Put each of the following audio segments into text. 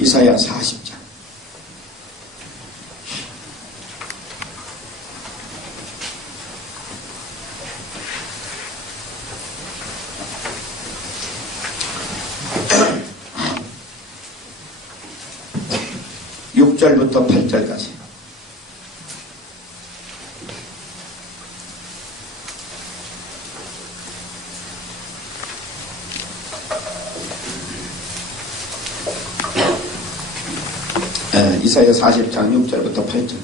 이사야 40장. (6절부터) (8절까지) 이사야 40장 6절부터 8절.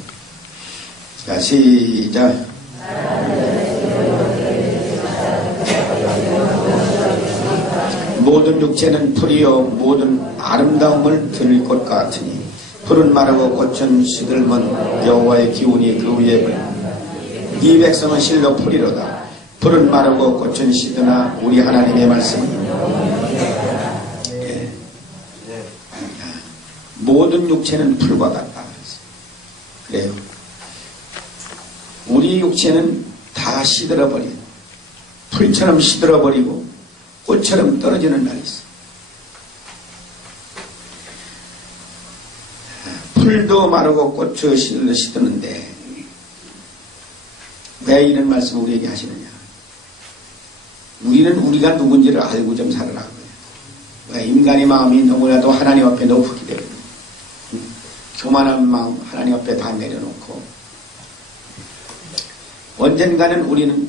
자, 시작. 모든 육체는 풀이요 모든 아름다움을 들을 것 같으니 풀은 마르고 꽃은 시들면 여호와의 기운이 그 위에 불. 이 백성은 실로 풀이로다. 풀은 마르고 꽃은 시드나 우리 하나님의 말씀은 모든 육체는 풀과 같다. 그래요. 우리 육체는 다 시들어버린 풀처럼 시들어버리고 꽃처럼 떨어지는 날이 있어. 풀도 마르고 꽃도 시드는데 왜 이런 말씀을 우리에게 하시느냐. 우리는 우리가 누군지를 알고 좀 살아라. 왜 인간의 마음이 너무나도 하나님 앞에 높기 때문에 교만한 마음 하나님 앞에 다 내려놓고 언젠가는 우리는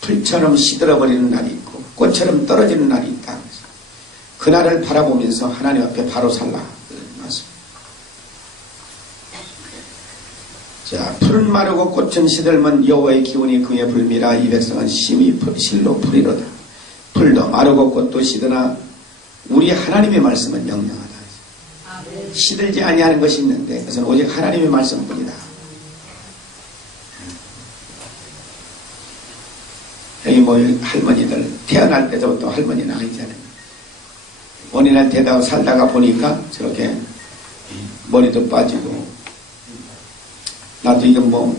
풀처럼 시들어버리는 날이 있고 꽃처럼 떨어지는 날이 있다. 그날을 바라보면서 하나님 앞에 바로 살라. 자, 풀은 마르고 꽃은 시들면 여호와의 기운이 그에 불미라. 이 백성은 심히 실로 풀이로다. 풀도 마르고 꽃도 시드나 우리 하나님의 말씀은 명령하다. 시들지 아니하는 것이 있는데 그것은 오직 하나님의 말씀뿐이다. 여기 모일 할머니들 태어날 때부터 할머니는 아니잖아요. 어느 날 대다고 살다가 보니까 저렇게 머리도 빠지고 나도 이건 뭐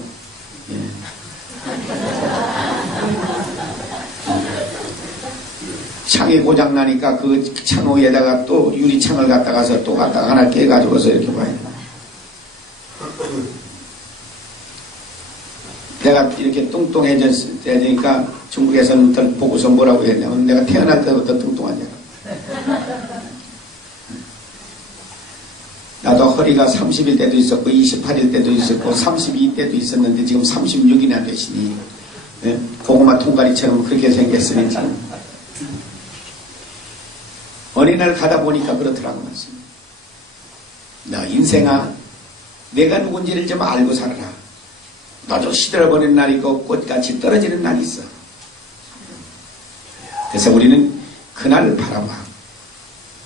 창이 고장나니까 그 창 위에다가 또 유리창을 갖다가서 또 갖다가 하나 깨가지고서 이렇게 봐야 돼. 내가 이렇게 뚱뚱해졌을 때니까 중국에서는 보고서 뭐라고 했냐면 내가 태어날 때부터 뚱뚱하냐. 나도 허리가 30일 때도 있었고 28일 때도 있었고 32일 때도 있었는데 지금 36이나 되시니 고구마 통가리처럼 그렇게 생겼으니 지금 어느 날 가다 보니까 그렇더라고 말씀입니다. 너 인생아 내가 누군지를 좀 알고 살아라. 너도 시들어버리는 날이 있고 꽃같이 떨어지는 날이 있어. 그래서 우리는 그날을 바라봐.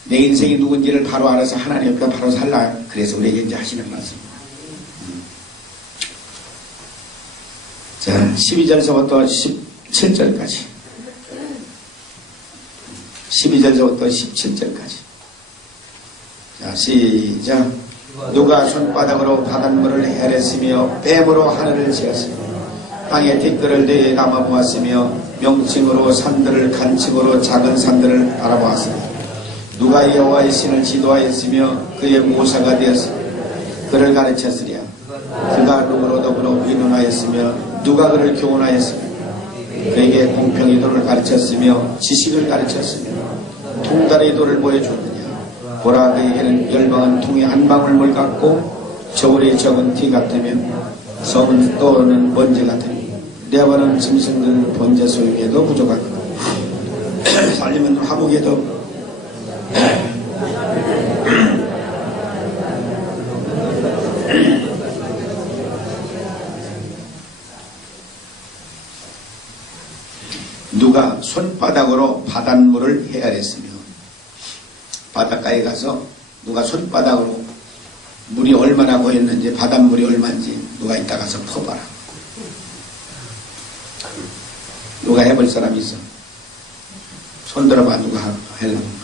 내 인생이 누군지를 바로 알아서 하나님 옆에 바로 살라. 그래서 우리에게 이제 하시는 말씀입니다. 자, 12절서부터 17절까지 12절서부터 17절까지 자, 시작. 누가 손바닥으로 바닷물을 헤아렸으며 뺨으로 하늘을 지었으며 땅에 티끌을 내담아 보았으며 명칭으로 산들을 간칭으로 작은 산들을 바라보았으며 누가 여호와의 신을 지도하였으며 그의 모사가 되었으며 그를 가르쳤으랴. 그가 누구로 더불어 의논하였으며 누가 그를 교훈하였으며 그에게 공평의 도를 가르쳤으며 지식을 가르쳤으며 통달의 도를 보여주느냐. 보라 그에게는 열방은 통에 한 방울물 같고 저울의 적은 티 같으며 섬은 떠오르는 먼지 같으니 레바논 짐승들은 번제 소용에도 부족하고 살림은 화목에도 누가 손바닥으로 바닷물을 헤아렸으며 바닷가에 가서 누가 손바닥으로 물이 얼마나 고였는지 바닷물이 얼마인지 누가 이따 가서 퍼봐라. 누가 해볼 사람이 있어? 손 들어봐. 누가 하려고.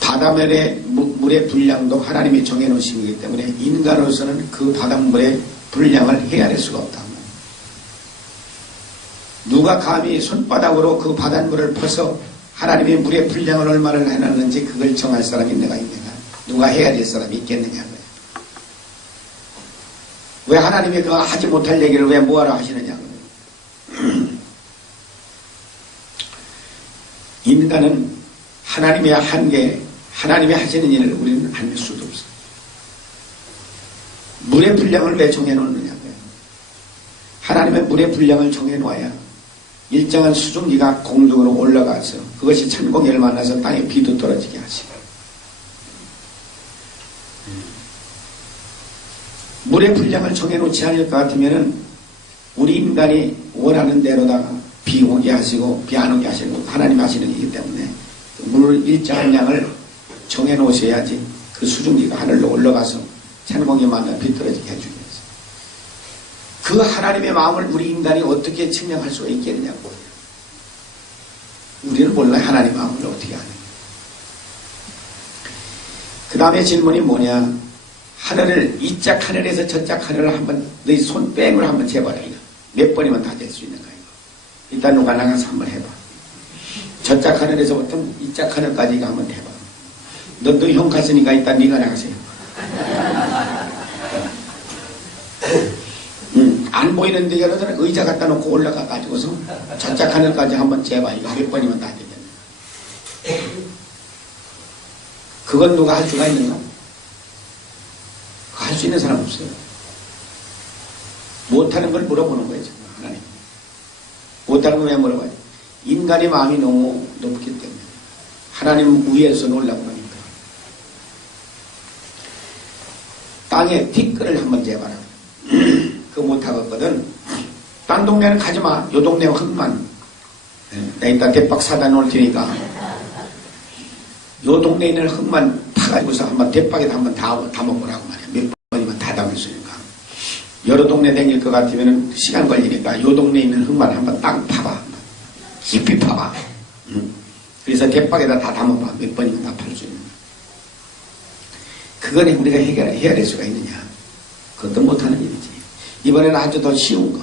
바닷물의 물의 분량도 하나님이 정해놓으신 거기 때문에 인간으로서는 그 바닷물의 분량을 헤아릴 수가 없다. 누가 감히 손바닥으로 그 바닷물을 퍼서 하나님이 물의 분량을 얼마를 해놨는지 그걸 정할 사람이 내가 있느냐? 누가 해야 될 사람이 있겠느냐? 왜 하나님이 그 하지 못할 얘기를 왜 뭐하러 하시느냐? 인간은 하나님의 한계, 하나님이 하시는 일을 우리는 할 수도 없어. 물의 분량을 왜 정해놓느냐고요. 하나님의 물의 분량을 정해놓아야 일정한 수증기가 공중으로 올라가서 그것이 천공기를 만나서 땅에 비도 떨어지게 하시고, 물의 분량을 정해놓지 않을 것 같으면 우리 인간이 원하는 대로다가 비 오게 하시고 비 안 오게 하시고 하나님 하시는 일이기 때문에 물 일정한 양을 정해놓으셔야지 그 수증기가 하늘로 올라가서 천공기 만나 비 떨어지게 해주기 위해서. 그 하나님의 마음을 우리 인간이 어떻게 측량할 수가 있겠냐고. 우리는 몰라 하나님의 마음을 어떻게 아느냐. 그 다음에 질문이 뭐냐. 하늘을 이짝 하늘에서 저짝 하늘을 한번 너희 손 뺨으로 한번 재봐라. 몇 번이면 다 될 수 있는가 이거. 일단 누가 나가서 한번 해봐. 저짝 하늘에서부터 이짝 하늘까지 한번 해봐. 너도 형 갔으니까 일단 네가 나가세요. 안 보이는 데 여러 사람 의자 갖다 놓고 올라가 가지고서 저짝 하늘까지 한번 재봐. 이거 몇 번이면 다 되겠네. 그건 누가 할 수가 있는가? 할 수 있는 사람 없어요. 못하는 걸 물어보는 거예요, 지금 하나님. 못하는 걸 왜 물어봐요? 인간의 마음이 너무 높기 때문에. 하나님 위에서 놀라고 하니까. 땅에 티끌을 한번 재봐라. 그거 못하겠거든. 딴 동네는 가지마. 요 동네 흙만. 나 이따 대박 사다 놓을 테니까. 요 동네에 있는 흙만 파가지고서 한번 대박에다 한번 다 먹으라고 말이야. 몇 번이면 다 담을 수 있으니까. 여러 동네 다닐 것 같으면 시간 걸리니까 요 동네에 있는 흙만 한번 땅 파봐. 깊이 파봐. 그래서 대박에다 다 담아봐. 몇 번이면 다 팔 수 있는. 그거는 우리가 해야 될 수가 있느냐. 그것도 못하는 일이지. 이번에는 아주 더 쉬운 거.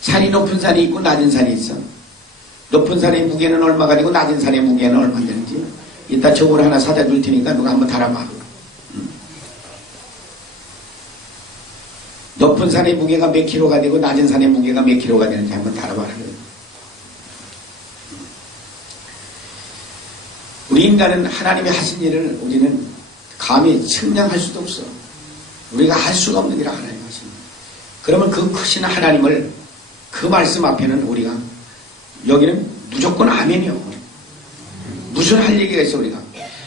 산이 높은 산이 있고 낮은 산이 있어. 높은 산의 무게는 얼마가 되고 낮은 산의 무게는 얼마 되는지 이따 저걸 하나 사다 줄 테니까 누가 한번 달아봐. 높은 산의 무게가 몇 킬로가 되고 낮은 산의 무게가 몇 킬로가 되는지 한번 달아봐라. 우리 인간은 하나님이 하신 일을 우리는 감히 측량할 수도 없어. 우리가 할 수가 없는 일을 하나님 하신 일. 그러면 그 크신 하나님을 그 말씀 앞에는 우리가 여기는 무조건 아멘이요. 무슨 할 얘기가 있어 우리가.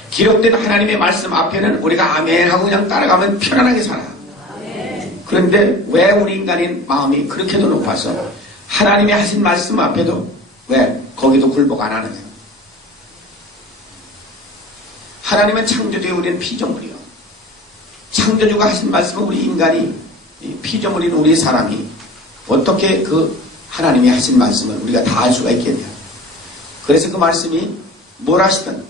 기록된 하나님의 말씀 앞에는 우리가 아멘하고 그냥 따라가면 편안하게 살아. 그런데 왜 우리 인간의 마음이 그렇게도 높아서 하나님이 하신 말씀 앞에도 왜 거기도 굴복 안 하느냐. 하나님은 창조주에 우리는 피조물이요. 창조주가 하신 말씀은 우리 인간이 피조물인 우리 사람이 어떻게 그 하나님이 하신 말씀을 우리가 다 알 수가 있겠냐. 그래서 그 말씀이 뭘 하시든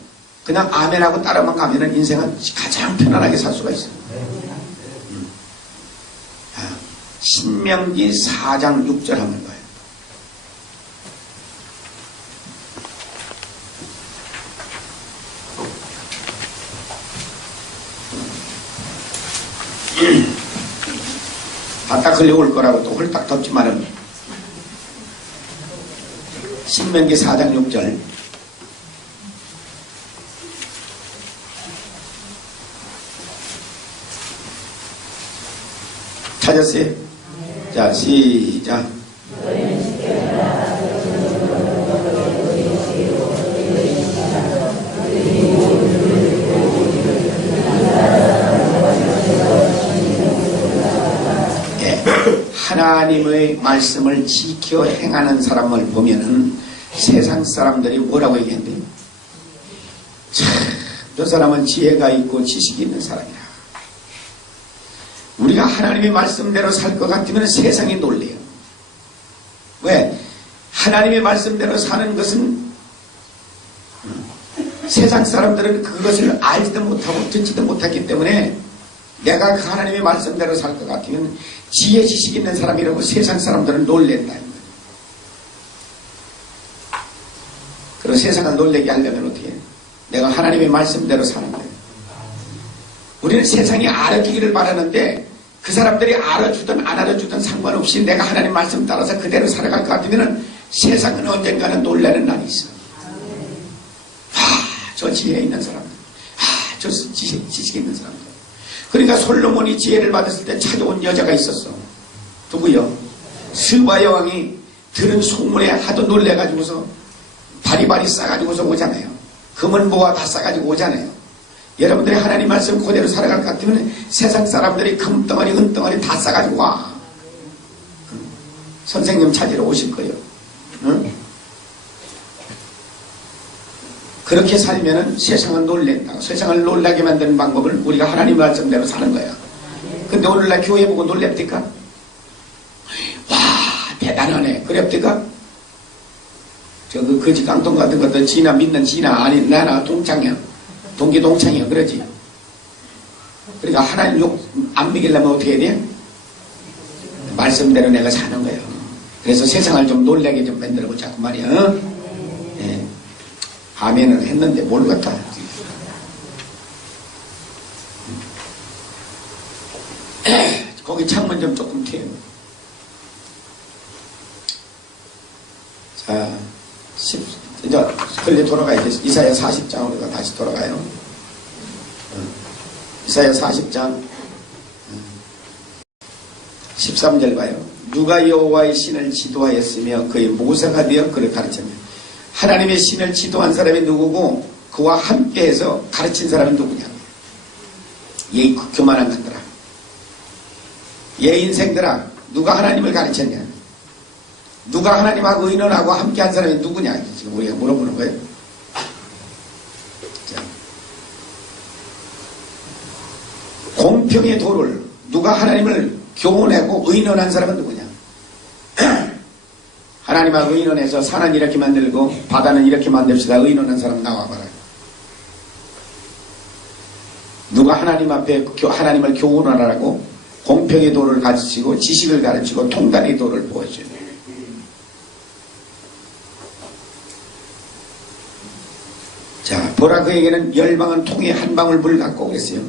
그냥 아멘하고 따라만 가면은 인생은 가장 편안하게 살 수가 있어요. 신명기 4장 6절 한번 봐요. 바닥 흘려올 거라고 또 홀딱 덮지만은 신명기 4장 6절 찾았어요? 자, 시작. 하나님의 말씀을 지켜 행하는 사람을 보면은 세상 사람들이 뭐라고 얘기했는데, 참, 저 사람은 지혜가 있고 지식이 있는 사람이라. 우리가 하나님의 말씀대로 살 것 같으면 세상이 놀래요. 왜? 하나님의 말씀대로 사는 것은 세상 사람들은 그것을 알지도 못하고 듣지도 못했기 때문에 내가 그 하나님의 말씀대로 살 것 같으면 지혜 지식 있는 사람이라고 세상 사람들은 놀랜다. 그 세상을 놀래게 하려면 어떻게 해? 내가 하나님의 말씀대로 사는 거예요. 우리는 세상이 알아주기를 바라는데 그 사람들이 알아주든 안 알아주든 상관없이 내가 하나님 말씀 따라서 그대로 살아갈 것 같으면 세상은 언젠가는 놀라는 날이 있어. 저 지혜 있는 사람들. 저 지식 있는 사람들. 그러니까 솔로몬이 지혜를 받았을 때 찾아온 여자가 있었어. 누구요? 스바 여왕이 들은 소문에 하도 놀래가지고서 바리바리 싸가지고서 오잖아요. 금은 보화 다 싸가지고 오잖아요. 여러분들이 하나님 말씀 그대로 살아갈 것 같으면 세상 사람들이 금덩어리 은덩어리 다 싸가지고 와. 선생님 찾으러 오실 거예요. 응? 그렇게 살면은 세상은 놀랜다. 세상을 놀라게 만드는 방법을 우리가 하나님 말씀대로 사는 거야. 근데 오늘날 교회 보고 놀랍니까? 와, 대단하네. 그랬니까? 그 거지 깡통 같은 것도 지나 믿는 지나 아니 나나 동창이야. 동기 동창이야. 그러지. 그러니까 하나님 욕 안 믿으려면 어떻게 해야 돼? 말씀대로 내가 사는 거예요. 그래서 세상을 좀 놀라게 좀 만들어보자. 그 말이야. 예. 아멘을 했는데 모르겠다. 거기 창문 좀 조금 튀어요. 자, 이제 빨리 돌아가야지. 이사야 40장으로 다시 돌아가요. 이사야 40장 13절 봐요. 누가 여호와의 신을 지도하였으며 그의 모사가 되어 그를 가르쳤냐. 하나님의 신을 지도한 사람이 누구고 그와 함께해서 가르친 사람이 누구냐. 얘 교만한 것들아. 얘 인생들아. 누가 하나님을 가르쳤냐. 누가 하나님하고 의논하고 함께한 사람이 누구냐. 지금 우리가 물어보는 거예요. 자. 공평의 도를 누가 하나님을 교훈하고 의논한 사람은 누구냐. 하나님하고 의논해서 산은 이렇게 만들고 바다는 이렇게 만듭시다. 의논한 사람 나와봐라. 누가 하나님 앞에 하나님을 교훈하라고 공평의 도를 가르치고 지식을 가르치고 통달의 도를 보여줘요. 자, 보라 그에게는 열방은 통에 한 방울 물 갖고 그랬어요.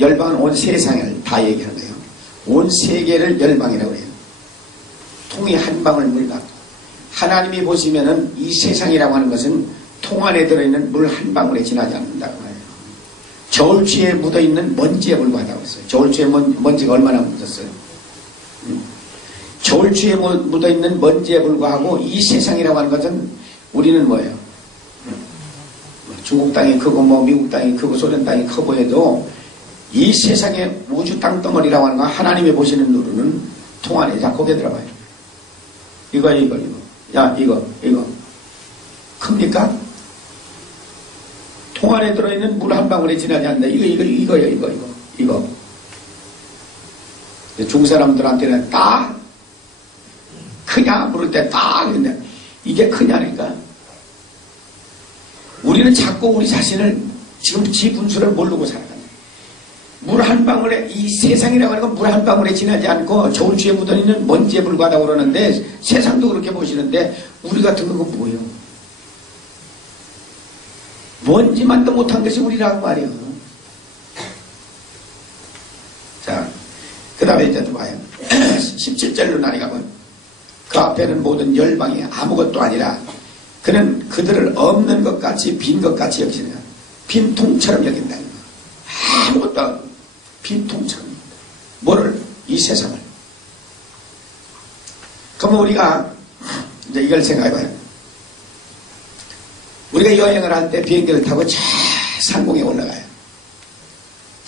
열방은 온 세상을 다 얘기하는 거예요. 온 세계를 열방이라고 해요. 통에 한 방울 물 갖고. 하나님이 보시면은 이 세상이라고 하는 것은 통 안에 들어있는 물 한 방울에 지나지 않는다고 해요. 저울추에 묻어있는 먼지에 불과하다고 했어요. 저울추에 먼지가 얼마나 묻었어요. 저울추에 묻어있는 먼지에 불과하고 이 세상이라고 하는 것은 우리는 뭐예요? 중국 땅이 크고 미국 땅이 크고 소련 땅이 커 보여도 이 세상의 우주 땅덩어리라고 하는 거 하나님이 보시는 누르는 통 안에 자 거기에 들어가요. 이거. 야, 이거. 큽니까? 통 안에 들어있는 물 한 방울에 지나지 않는다. 이거. 중국 사람들한테는 딱 크냐 물을 때 딱 근데 이게 크냐니까. 우리는 자꾸 우리 자신을 지금 지 분수를 모르고 살아간다. 물 한 방울에 이 세상이라고 하는 건 물 한 방울에 지나지 않고 저울추에 묻어있는 먼지에 불과하다고 그러는데 세상도 그렇게 보시는데 우리 같은 건 뭐예요? 먼지만도 못한 것이 우리라고 말이에요. 자, 그 다음에 이제 또 봐요. 17절로 나아가면 그 앞에는 모든 열방이 아무것도 아니라 그는 그들을 없는 것 같이 빈 것 같이 여기시는 빈 통처럼 여긴다. 아무것도 빈 통처럼. 뭐를? 이 세상을. 그러면 우리가 이제 이걸 생각해봐요. 우리가 여행을 할 때 비행기를 타고 저 상공에 올라가요.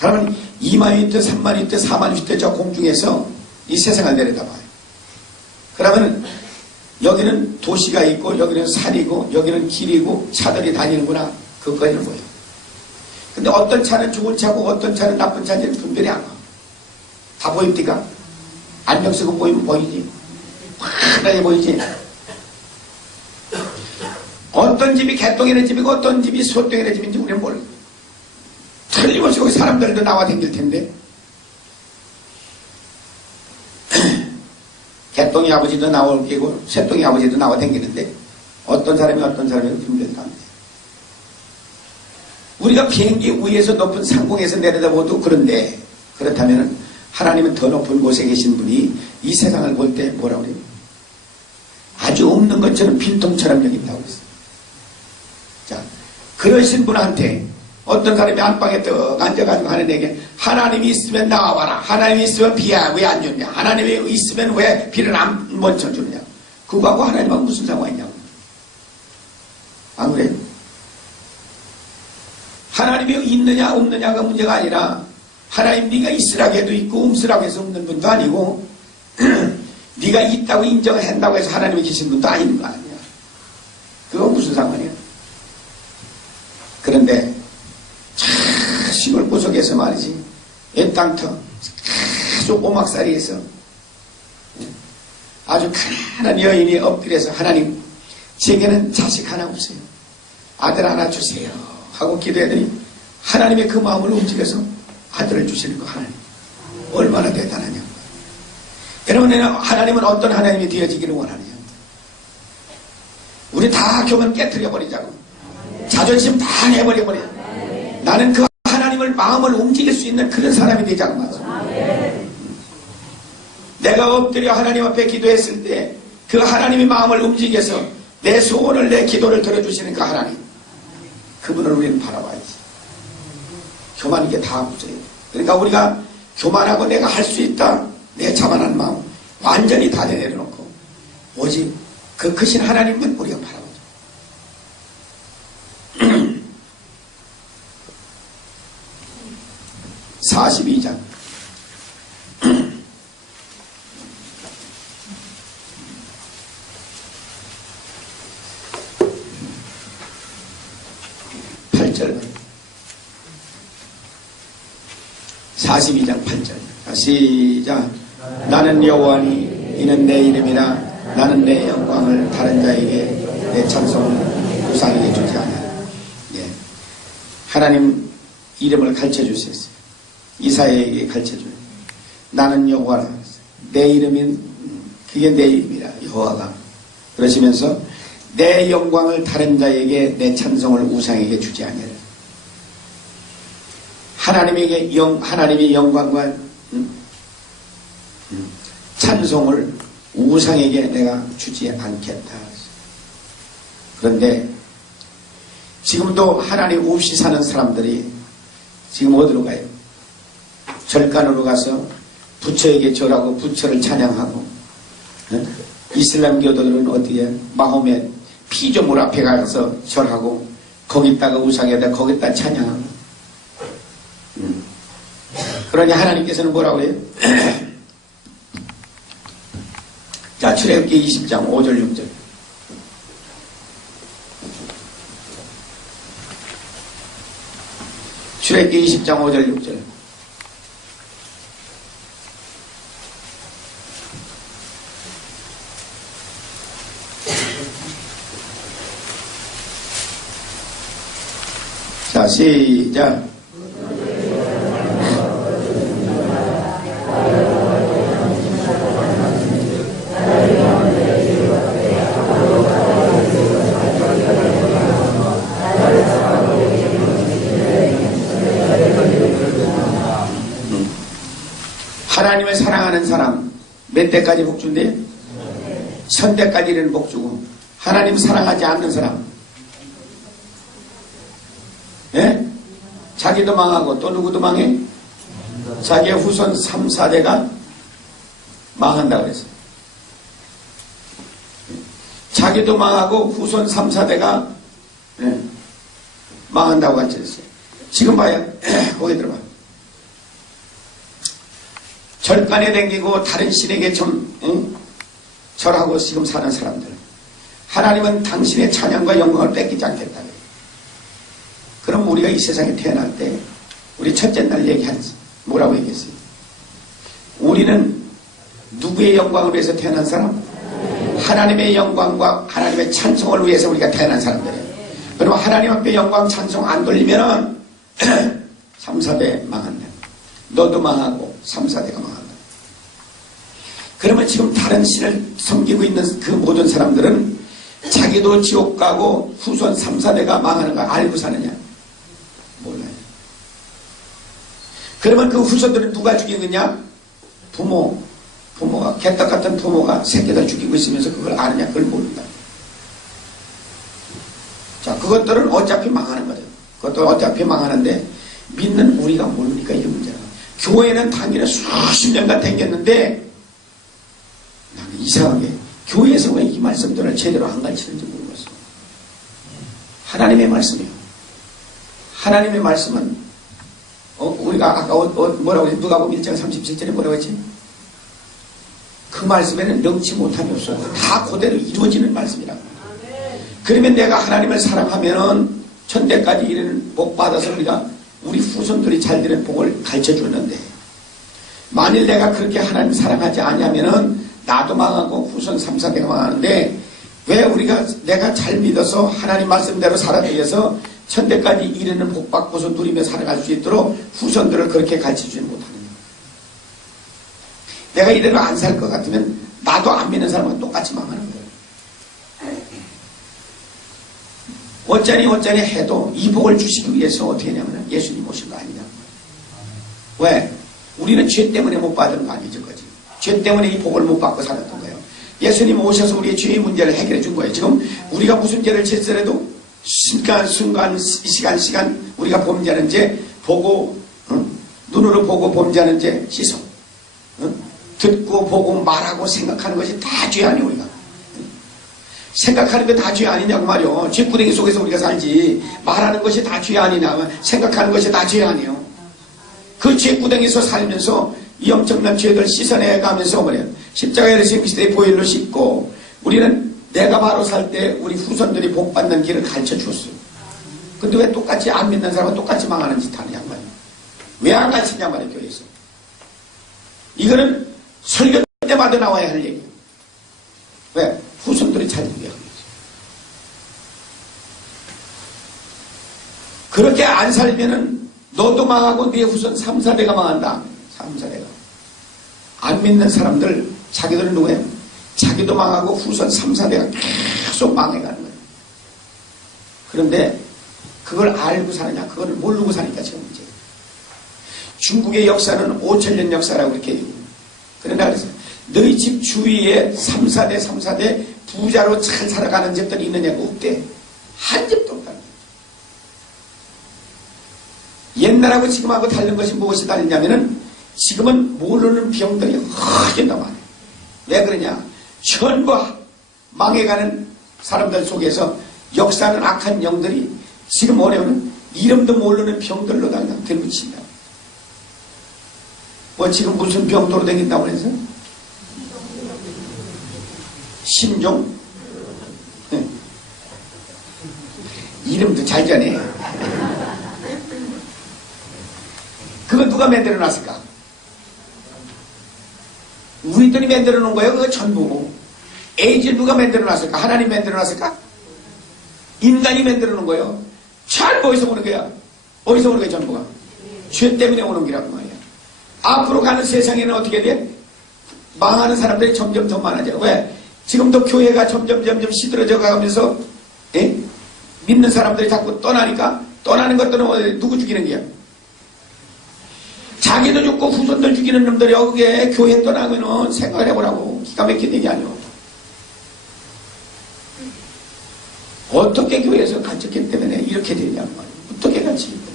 그러면 2만 피트, 3만 피트, 4만 피트 저 공중에서 이 세상을 내려다봐요. 그러면 여기는 도시가 있고 여기는 산이고 여기는 길이고 차들이 다니는구나. 그거까지는 보여요. 근데 어떤 차는 좋은 차고 어떤 차는 나쁜 차인지는 분별이 안 가. 다 보입니까? 안경 쓰고 보이면 보이지. 환하게 보이지. 어떤 집이 개똥이네 집이고 어떤 집이 소똥이네 집인지 우리는 몰라. 틀림없이 거기 사람들도 나와 댕길 텐데. 개똥이 아버지도 나올 게고 새똥이 아버지도 나와 댕기는데 어떤 사람이 힘들다. 우리가 비행기 위에서 높은 상공에서 내려다보도 그런데, 그렇다면 하나님은 더 높은 곳에 계신 분이 이 세상을 볼 때 뭐라고 그래요? 아주 없는 것처럼 빈통처럼 여긴다고 그랬어요. 자, 그러신 분한테 어떤 사람이 안방에 떡 앉아가지고 하나님에게 하나님이 있으면 나와봐라. 하나님이 있으면 비야 왜 안 주냐? 하나님이 있으면 왜 비를 안 멈춰주느냐? 그거하고 하나님하고 무슨 상관이냐고. 안 그래요? 하나님이 있느냐 없느냐가 문제가 아니라 하나님 네가 있으라고 해도 있고 없으라고 해서 없는 분도 아니고 네가 있다고 인정한다고 해서 하나님이 계신 분도 아닌 거 아니야. 그건 무슨 상관이야? 그런데 시골 구석에서 말이지 애땅터 아주 오막살이에서 아주 가난한 여인이 엎드려서 하나님 제게는 자식 하나 없어요. 아들 하나 주세요 하고 기도했더니 하나님의 그 마음을 움직여서 아들을 주시는 거 하나님 얼마나 대단하냐. 여러분 하나님은 어떤 하나님이 되어지기를 원하느냐. 우리 다 교만 깨트려버리자고 자존심 다 내버려버려. 나는 그 하나님을 마음을 움직일 수 있는 그런 사람이 되자고 말이죠. 내가 엎드려 하나님 앞에 기도했을 때 그 하나님의 마음을 움직여서 내 소원을 내 기도를 들어주시는 그 하나님 그분을 우리는 바라봐야지. 교만 이게 다 없어요. 그러니까 우리가 교만하고 내가 할 수 있다 내 자만한 마음 완전히 다 내려놓고 오직 그 크신 하나님만 우리가 바라보죠. 42장 8절 42장 8절 시작. 나는 여호와니 이는 내 이름이라 나는 내 영광을 다른 자에게 내 찬송을 우상에게 주지 않아. 예. 하나님 이름을 가르쳐 주셨어요. 이사야에게 가르쳐 줘요. 나는 여호와라. 내 이름인 그게 내 이름이라 여호와가. 그러시면서 내 영광을 다른 자에게 내 찬송을 우상에게 주지 아니하라. 하나님의 영광과 찬송을 우상에게 내가 주지 않겠다. 그런데 지금도 하나님 없이 사는 사람들이 지금 어디로 가요? 절간으로 가서 부처에게 절하고 부처를 찬양하고, 이슬람교도들은 어디에 마호멧 피조물 앞에 가서 절하고 거기다가 우상에다 거기다 찬양하고. 그러니 하나님께서는 뭐라고 해요? 자, 출애굽기 20장 5절 6절 출애굽기 20장 5절 6절 자, 시작. 하나님을 사랑하는 사람 몇 대까지 복주인데요? 천대까지는 복주고 하나님 사랑하지 않는 사람 예? 자기도 망하고 또 누구도 망해? 자기의 후손 3, 4대가 망한다고 그랬어요. 자기도 망하고 후손 3, 4대가 예, 망한다고 같이 했어요. 지금 봐요. 거기 들어봐. 절간에 댕기고 다른 신에게 절하고 지금 사는 사람들. 하나님은 당신의 찬양과 영광을 뺏기지 않겠다. 그럼 우리가 이 세상에 태어날 때 우리 첫째 날 얘기하지 뭐라고 얘기했어요? 우리는 누구의 영광을 위해서 태어난 사람? 하나님의 영광과 하나님의 찬송을 위해서 우리가 태어난 사람들이에요. 그러면 하나님 앞에 영광 찬송 안 돌리면은 3, 4대 망한다. 너도 망하고 3, 4대가 망한다. 그러면 지금 다른 신을 섬기고 있는 그 모든 사람들은 자기도 지옥 가고 후손 3, 4대가 망하는 거 알고 사느냐? 몰라요. 그러면 그 후손들은 누가 죽인 거냐? 부모가, 개떡 같은 부모가 새끼들 죽이고 있으면서 그걸 아느냐? 그걸 모른다. 자, 그것들은 어차피 망하는 거죠. 그것도 어차피 망하는데 믿는 우리가 모르니까 이게 문제야. 교회는 당연히 수십 년간 댕겼는데 나는 이상하게 교회에서 왜 이 말씀들을 제대로 안 가르치는지 모르겠어. 하나님의 말씀이요. 하나님의 말씀은 우리가 아까 뭐라고 했지? 누가복음 1장 37절에 뭐라고 했지? 그 말씀에는 능치 못함이 없어요. 다 그대로 이루어지는 말씀이라고. 그러면 내가 하나님을 사랑하면은 천대까지 이르는 복 받아서 우리 후손들이 잘 되는 복을 가르쳐 줬는데, 만일 내가 그렇게 하나님 사랑하지 않냐면은 나도 망하고 후손 3, 4대가 망하는데, 왜 내가 잘 믿어서 하나님 말씀대로 살아가기 위해서 천대까지 이르는 복 받고서 누리며 살아갈 수 있도록 후손들을 그렇게 가르쳐 주지 못하느냐. 내가 이대로 안 살 것 같으면 나도 안 믿는 사람은 똑같이 망하는 거예요. 어쩌니 해도 이 복을 주시기 위해서 어떻게 하냐면 예수님 오신 거 아니냐. 왜? 우리는 죄 때문에 못 받은 거 아니죠, 그지? 죄 때문에 이 복을 못 받고 살았던 거예요. 예수님 오셔서 우리의 죄의 문제를 해결해 준 거예요. 지금 우리가 무슨 죄를 짓더라도 순간 시간 우리가 범죄하는 죄 보고, 눈으로 보고 범죄하는 죄 씻어, 듣고 보고 말하고 생각하는 것이 다 죄 아니에요. 우리가 생각하는 게 다 죄 아니냐고 말이요. 쥐구덩이 속에서 우리가 살지. 말하는 것이 다 죄 아니냐, 생각하는 것이 다 죄 아니에요. 그 쥐구덩이에서 살면서 이 엄청난 죄들 씻어내가면서 뭐래요? 십자가에 예수님 시대의 보혈로 씻고, 우리는 내가 바로 살 때 우리 후손들이 복받는 길을 가르쳐 주었어요. 근데 왜 똑같이 안 믿는 사람은 똑같이 망하는 짓 하느냐 말이에요. 왜 안 가르치냐 말이에요, 교회에서. 이거는 설교 때마다 나와야 할 얘기예요. 왜? 후손들이 잘 되게 하는 거죠. 그렇게 안 살면은 너도 망하고 네 후손 3, 4대가 망한다. 3, 4대가. 안 믿는 사람들, 자기들은 누구예요? 자기도 망하고 후손 3, 4대가 계속 망해가는 거예요. 그런데 그걸 알고 사느냐, 그걸 모르고 사니까 지금 문제예요. 중국의 역사는 5,000년 역사라고 그렇게 얘기해요. 그러나 그래서 너희 집 주위에 3, 4대 부자로 잘 살아가는 집들이 있느냐고 없대. 한 집도 없다는 거죠. 옛날하고 지금하고 다른 것이 무엇이 다르냐면은 지금은 모르는 병들이 허게 남아요. 왜 그러냐? 전부 망해가는 사람들 속에서 역사는 악한 영들이 지금 뭐냐면 이름도 모르는 병들로 그냥 들붙인다. 뭐 지금 무슨 병도로 다닌다고 해서? 신종? 네. 이름도 잘 전해. 그거 누가 만들어 놨을까? 우리들이 만들어 놓은 거예요. 그거 전부고. 에이즈 누가 만들어 놨을까? 하나님 만들어 놨을까? 인간이 만들어 놓은 거예요. 전부 어디서 오는 거야? 어디서 오는 거야, 전부가? 죄 때문에 오는 거라고 말이야. 앞으로 가는 세상에는 어떻게 돼? 망하는 사람들이 점점 더 많아져. 왜? 지금도 교회가 점점 시들어져 가면서 믿는 사람들이 자꾸 떠나니까, 떠나는 것들은 누구 죽이는 거야? 자기도 죽고 후손들 죽이는 놈들이 여기에 교회 떠나면은 생각을 해보라고. 기가 막힌 얘기 아니오. 어떻게 교회에서 갇혔기 때문에 이렇게 되냐고 말이야. 어떻게 갇히기 때문에.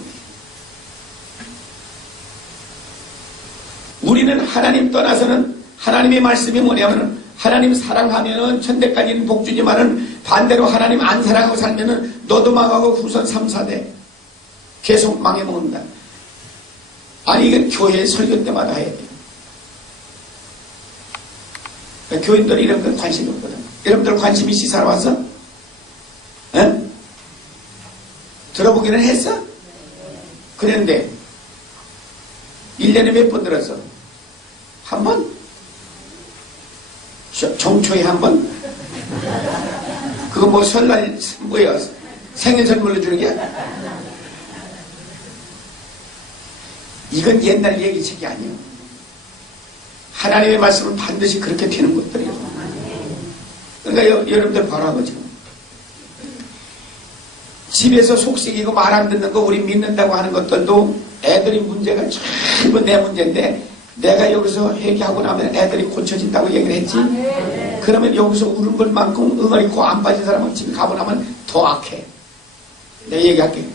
우리는 하나님 떠나서는 하나님의 말씀이 뭐냐면은 하나님 사랑하면은 천대까지는 복주지만은 반대로 하나님 안 사랑하고 살면은 너도 망하고 후손 3, 4대 계속 망해먹는다. 아니 이건 교회 설교 때마다 해야 돼요. 그러니까 교인들이 이런 건 관심이 없거든. 여러분들 관심 있이 살아왔어? 에? 들어보기는 했어? 그런데 1년에 몇 번 들었어? 한 번? 정초에 한 번? 그거 뭐 설날 뭐야? 생일 선물로 주는 게? 이건 옛날 얘기책이 아니에요. 하나님의 말씀은 반드시 그렇게 되는 것들이에요. 그러니까 여러분들 봐라, 지금 집에서 속식이고 말 안 듣는 거 우리 믿는다고 하는 것들도 애들이 문제가 전부 내 문제인데 내가 여기서 회개하고 나면 애들이 고쳐진다고 얘기를 했지. 그러면 여기서 우는 것만큼 응어리 코 안 빠진 사람은 집에 가고 나면 더 악해. 내가 얘기할게.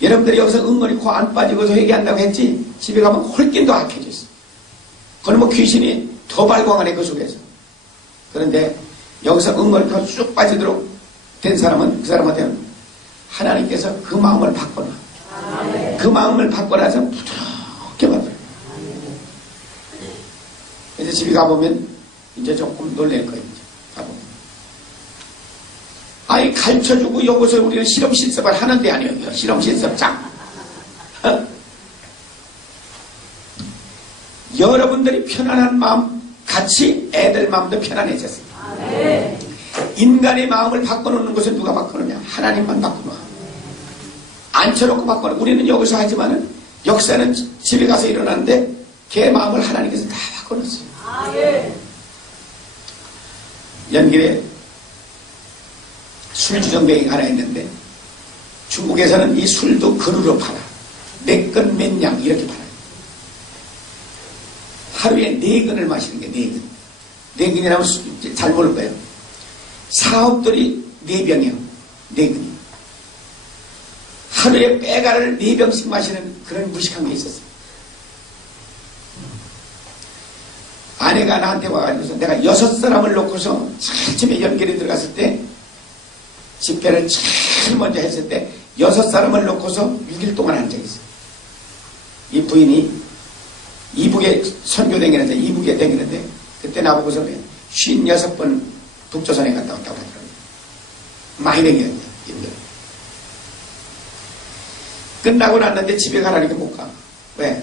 여러분들이 여기서 응어리 코 안 빠지고서 회개한다고 했지. 집에 가면 훨씬 더 악해졌어. 그건 뭐 귀신이 더 발광하네 그 속에서. 그런데 여기서 응어리 코 쭉 빠지도록 된 사람은 그 사람한테는 하나님께서 그 마음을 바꿔놔. 그 마음을 바꿔놔서 부드럽게 만들어. 이제 집에 가보면 이제 조금 놀랄 거예요. 가보면. 아이 가르쳐주고 여기서 우리는 실험 실습을 하는데 아니에요. 실험 실습장. 여러분들이 편안한 마음 같이 애들 마음도 편안해졌습니다. 인간의 마음을 바꿔놓는 것은 누가 바꿔놓냐? 하나님만 바꿔놔. 앉혀놓고 바꿔놓아. 우리는 여기서 하지만은 역사는 집에 가서 일어나는데 걔 마음을 하나님께서 다 바꿔놓았어요. 연길에 술주정뱅이가 하나 있는데 중국에서는 이 술도 그루로 팔아. 몇 건 몇 냥 이렇게 팔아요. 하루에 4건을 마시는 게 4건. 4건이라면 잘 모를 거예요. 사업들이 4병이에요. 4건이. 하루에 빼가를 4병씩 마시는 그런 무식한 게 있었어요. 아내가 나한테 와가지고서 내가 6사람을 놓고서 아침에 연결이 들어갔을 때 집회를 제일 먼저 했을 때 6사람을 놓고서 6일 동안 앉아있어요. 이 부인이 이북에 선교 댕기는데 이북에 댕기는데 그때 나보고서 56번 북조선에 갔다 왔다고 하더라고요. 많이 댕겼는데 이북에. 끝나고 났는데 집에 가라니까 못 가. 왜?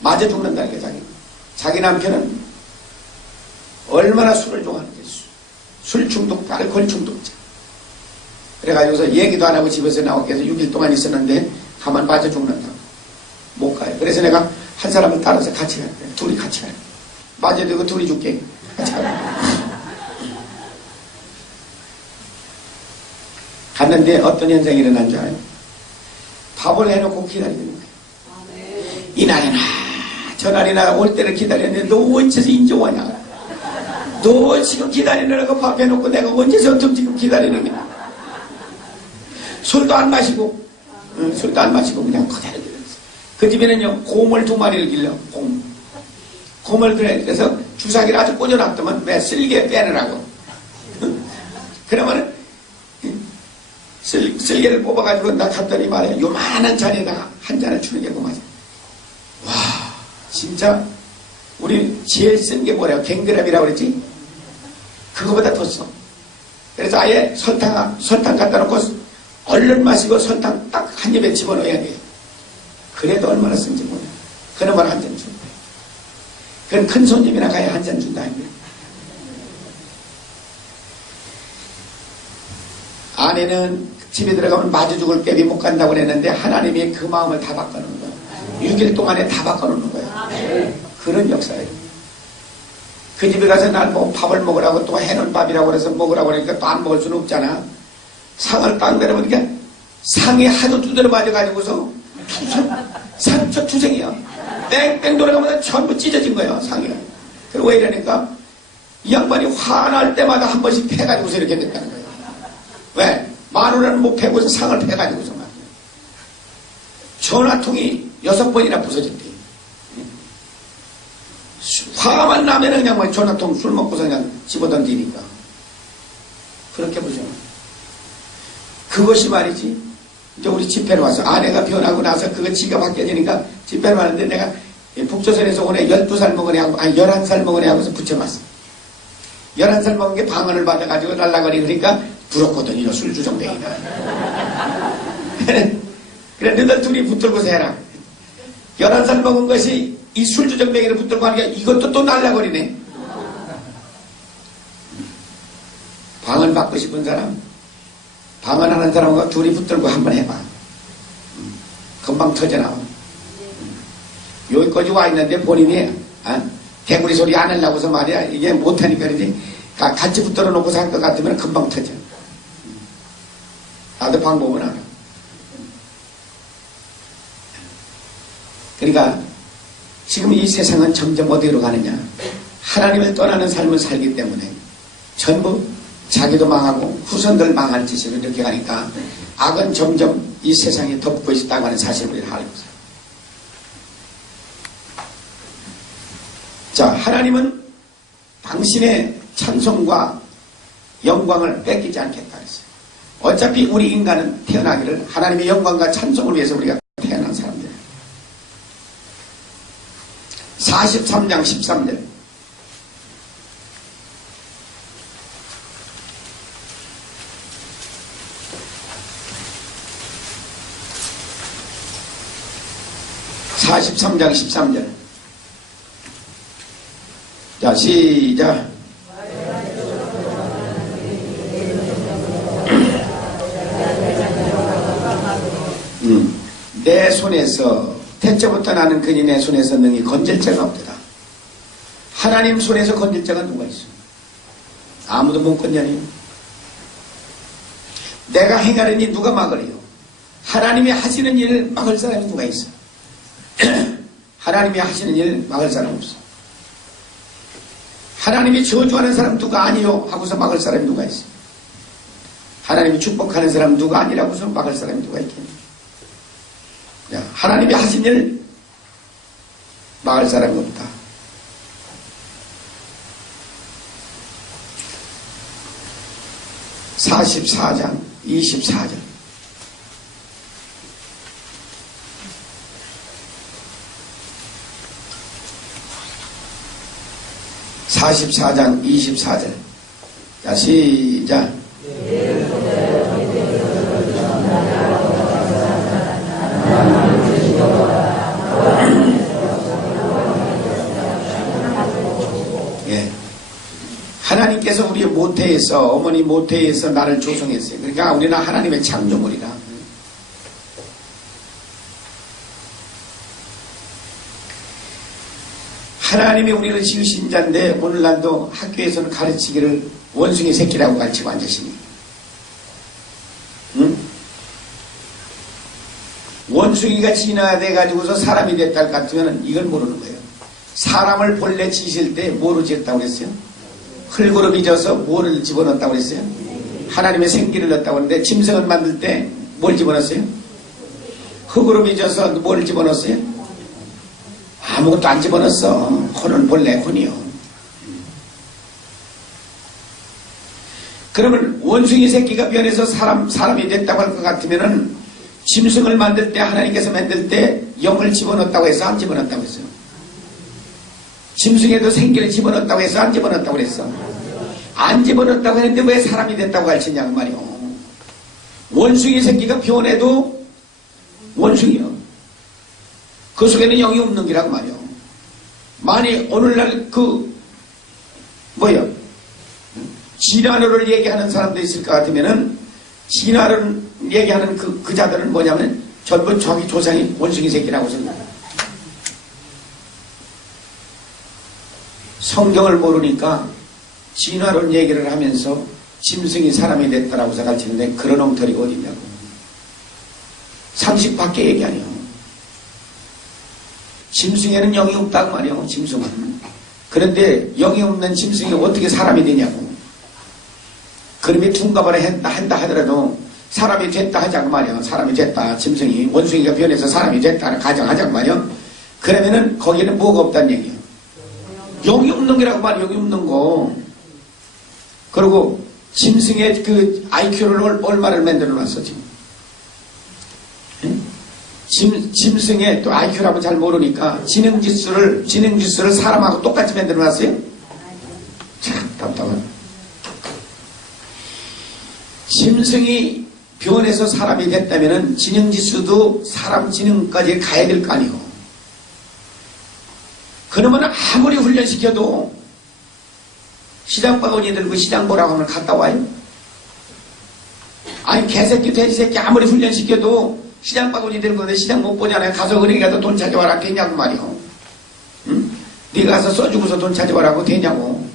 맞아 죽는다니까 자기 남편은 얼마나 술을 좋아하는지 술 중독자, 알코올 중독자. 그래가지고서 얘기도 안 하고 집에서 나오게 해서 6일 동안 있었는데 가만 빠져 죽는다고. 못 가요. 그래서 내가 한 사람을 따라서 같이 가요. 둘이 같이 가요. 맞아 되고 둘이 죽게. 같이 가요. 갔는데 어떤 현상이 일어난 줄 알아요? 밥을 해놓고 기다리는 거예요. 이날이나 저날이나 올 때를 기다렸는데 너 언제서 인제 오냐? 너 지금 기다리느라고 밥 해놓고 내가 언제서부터 지금 기다리는 거야? 술도 안 마시고 술도 안 마시고 그냥 그대로 기다렸어. 그 집에는요 곰을 2마리를 길러. 곰을 그래서 주사기를 아주 꽂아놨더만 왜 쓸개 빼느라고. 그러면은 쓸개를 뽑아가지고 나 갔더니 말이야 요만한 잔에다가 한 잔을 주는 게 그만이야. 와 진짜 우리 제일 쓴 게 뭐래요? 갱그랩이라고 그랬지? 그거보다 더 써. 그래서 아예 설탕 갖다 놓고 얼른 마시고 설탕 딱 한 입에 집어넣어야 돼요. 그래도 얼마나 쓴지 몰라. 그나마 한 잔 준다. 그건 큰 손님이나 가야 한 잔 준다. 아내는 집에 들어가면 마주 죽을 깹이 못 간다고 그랬는데 하나님이 그 마음을 다 바꿔놓는 거예요. 6일 동안에 다 바꿔놓는 거예요. 그런 역사예요. 그 집에 가서 날 뭐 밥을 먹으라고 또 해놓은 밥이라고 그래서 먹으라고 그러니까 또 안 먹을 수는 없잖아. 상을 딱 내려보니까 상이 하도 두드려 맞아가지고서 상처 투생이야. 뺑뺑 돌아가면 전부 찢어진 거야 상이. 그리고 왜 이러니까 이 양반이 화날 때마다 한 번씩 패가지고서 이렇게 됐다는 거야. 왜? 만원은 못 패고서 상을 패가지고서 막. 전화통이 6번이나 부서졌대. 화만 나면 그냥 막 전화통 술 먹고서 그냥 집어던지니까. 그렇게 보죠. 그것이 말이지. 이제 우리 집회를 와서 아내가 변하고 나서 그거 지가 바뀌어지니까 집회를 왔는데 내가 북조선에서 오늘 12살 먹은 애하고, 11살 먹은 애하고서 붙여봤어. 11살 먹은 게 방언을 받아가지고 날라가니 그러니까 부럽거든, 이거 술주정뱅이가. 그래, 너희들 둘이 붙들고서 해라. 11살 먹은 것이 이 술주정뱅이를 붙들고 하니까 이것도 또 날라거리네. 방언 받고 싶은 사람, 방언하는 사람과 둘이 붙들고 한번 해봐. 금방 터져나와. 여기까지 와 있는데 본인이 개구리 소리 안 하려고서 말이야. 이게 못하니까 그러지. 같이 붙들어 놓고 살 것 같으면 금방 터져. 나도 방법은 알아. 그러니까 지금 이 세상은 점점 어디로 가느냐? 하나님을 떠나는 삶을 살기 때문에 전부 자기도 망하고 후손들 망할 짓으로 이렇게 가니까 악은 점점 이 세상에 덮고 있다고 하는 사실을 우리가 알고 있어요. 자, 하나님은 당신의 찬송과 영광을 뺏기지 않겠다 했어요. 어차피 우리 인간은 태어나기를 하나님의 영광과 찬송을 위해서 우리가 태어난 사람들이에요. 43장 13절. (43장 13절) 자, 시작. 내 손에서 태초부터 나는 그니 내 손에서 능히 건질 자가 없도다. 하나님 손에서 건질 자가 누가 있어? 아무도 못 건져요. 내가 행하려니 누가 막으리요? 하나님이 하시는 일을 막을 사람이 누가 있어? 하나님이 하시는 일을 막을 사람 없어. 하나님이 저주하는 사람 누가 아니요 하고서 막을 사람이 누가 있어? 하나님이 축복하는 사람 누가 아니라고서 막을 사람이 누가 있겠니? 하나님이 하신 일 막을 사람이 없다. (44장 24절) 44장 24절. 자, 시작. 예. 하나님께서 우리 모태에서, 어머니 모태에서 나를 조성했어요. 그러니까 우리는 하나님의 창조물이라. 하나님이 우리를 지으신 자인데 오늘날도 학교에서는 가르치기를 원숭이 새끼라고 가르치고 앉으시니, 응? 원숭이가 진화돼가지고서 사람이 됐다 같으면 이걸 모르는 거예요. 사람을 본래 지실 때 뭐로 지었다고 그랬어요? 흙으로 빚어서 뭐를 집어넣었다고 그랬어요? 하나님의 생기를 넣었다고 하는데 짐승을 만들 때 뭘 집어넣었어요? 흙으로 빚어서 뭘 집어넣었어요? 아무것도 안 집어넣었어. 혼은 본래 혼이요. 그러면 원숭이 새끼가 변해서 사람이 됐다고 할 것 같으면은 짐승을 만들 때 하나님께서 만들 때 영을 집어넣었다고 해서 안 집어넣었다고 했어요. 짐승에도 생기를 집어넣었다고 해서 안 집어넣었다고 그랬어. 안 집어넣었다고 했는데 왜 사람이 됐다고 가르치냐고 말이요. 원숭이 새끼가 변해도 원숭이요. 그 속에는 영이 없는 기라고 말이요. 만약 오늘날 진화론을 얘기하는 사람도 있을 것 같으면은 진화론 얘기하는 그 자들은 뭐냐면 전부 자기 조상이 원숭이 새끼라고 생각해요. 성경을 모르니까 진화론 얘기를 하면서 짐승이 사람이 됐다라고 가르치는데 그런 엉터리가 어딨냐고. 상식 밖에 얘기 아니요. 짐승에는 영이 없다고 말이요. 짐승은. 그런데 영이 없는 짐승이 어떻게 사람이 되냐고. 그림이 둔갑을 한다 하더라도 사람이 됐다 하자고 말이요. 사람이 됐다. 짐승이 원숭이가 변해서 사람이 됐다는 가정하자고 말이요. 그러면은 거기는 뭐가 없다는 얘기예요. 영이 없는 게라고 말이요. 영이 없는 거. 그리고 짐승의 그 IQ를 얼마를 만들어 놨어 지금. 짐승의 또 IQ라고 잘 모르니까 지능지수를 사람하고 똑같이 만들어 놨어요? 참 답답한. 짐승이 변해서 사람이 됐다면은 지능지수도 사람 지능까지 가야 될 거 아니에요. 그러면 아무리 훈련시켜도 시장 바구니 들고 시장 보라고 하면 갔다 와요? 아니 개새끼 돼지새끼 아무리 훈련시켜도 시장 바구니 들고 내 시장 못 보잖아요. 가서 은행에 가서 돈 찾아와라 되냐고 말이요. 응? 네가 가서 써주고서 돈 찾아와라고 되냐고.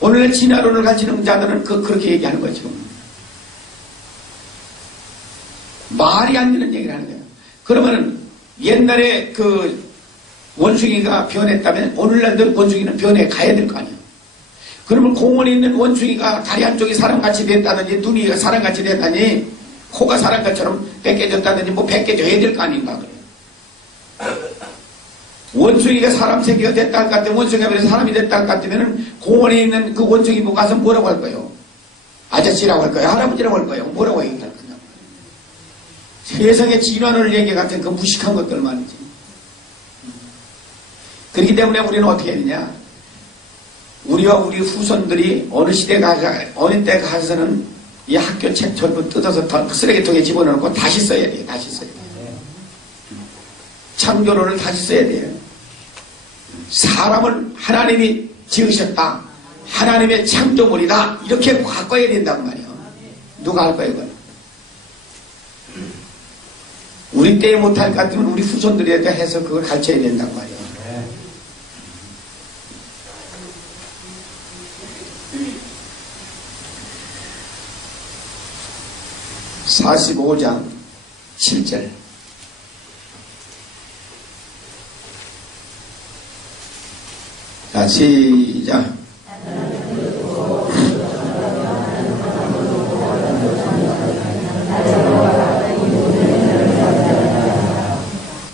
오늘 진화론을 가르치는 자들은 그렇게 얘기하는 거예요 지금. 말이 안 되는 얘기를 하는 거예요. 그러면은 옛날에 그 원숭이가 변했다면 오늘날도 원숭이는 변해 가야 될 거 아니에요. 그러면 공원에 있는 원숭이가 다리 한쪽이 사람같이 됐다든지 눈이 사람같이 됐다니 코가 사람같처럼 벗겨졌다든지 뭐 벗겨져야 될 거 아닌가 그래요. 원숭이가 사람 새끼가 됐다 할 것 같으면 원숭이가 그래서 사람이 됐다 할 것 같으면 공원에 있는 그 원숭이 보고 가서 뭐라고 할 거예요? 아저씨라고 할 거예요? 할아버지라고 할 거예요? 뭐라고 얘기할 거냐? 세상의 진화론을 얘기 같은 그 무식한 것들 말이지. 그렇기 때문에 우리는 어떻게 해야 되냐? 우리와 우리 후손들이 어느 어느 때 가서는 이 학교 책 전부 뜯어서 쓰레기통에 집어넣고 다시 써야 돼요. 다시 써야 돼요. 창조론을 다시 써야 돼요. 사람을 하나님이 지으셨다. 하나님의 창조물이다. 이렇게 바꿔야 된다고 말이에요. 누가 할 거예요, 그건? 우리 때에 못할 것 같으면 우리 후손들에게 해서 그걸 가르쳐야 된다고 말이에요. 45장 7절. 자, 시작.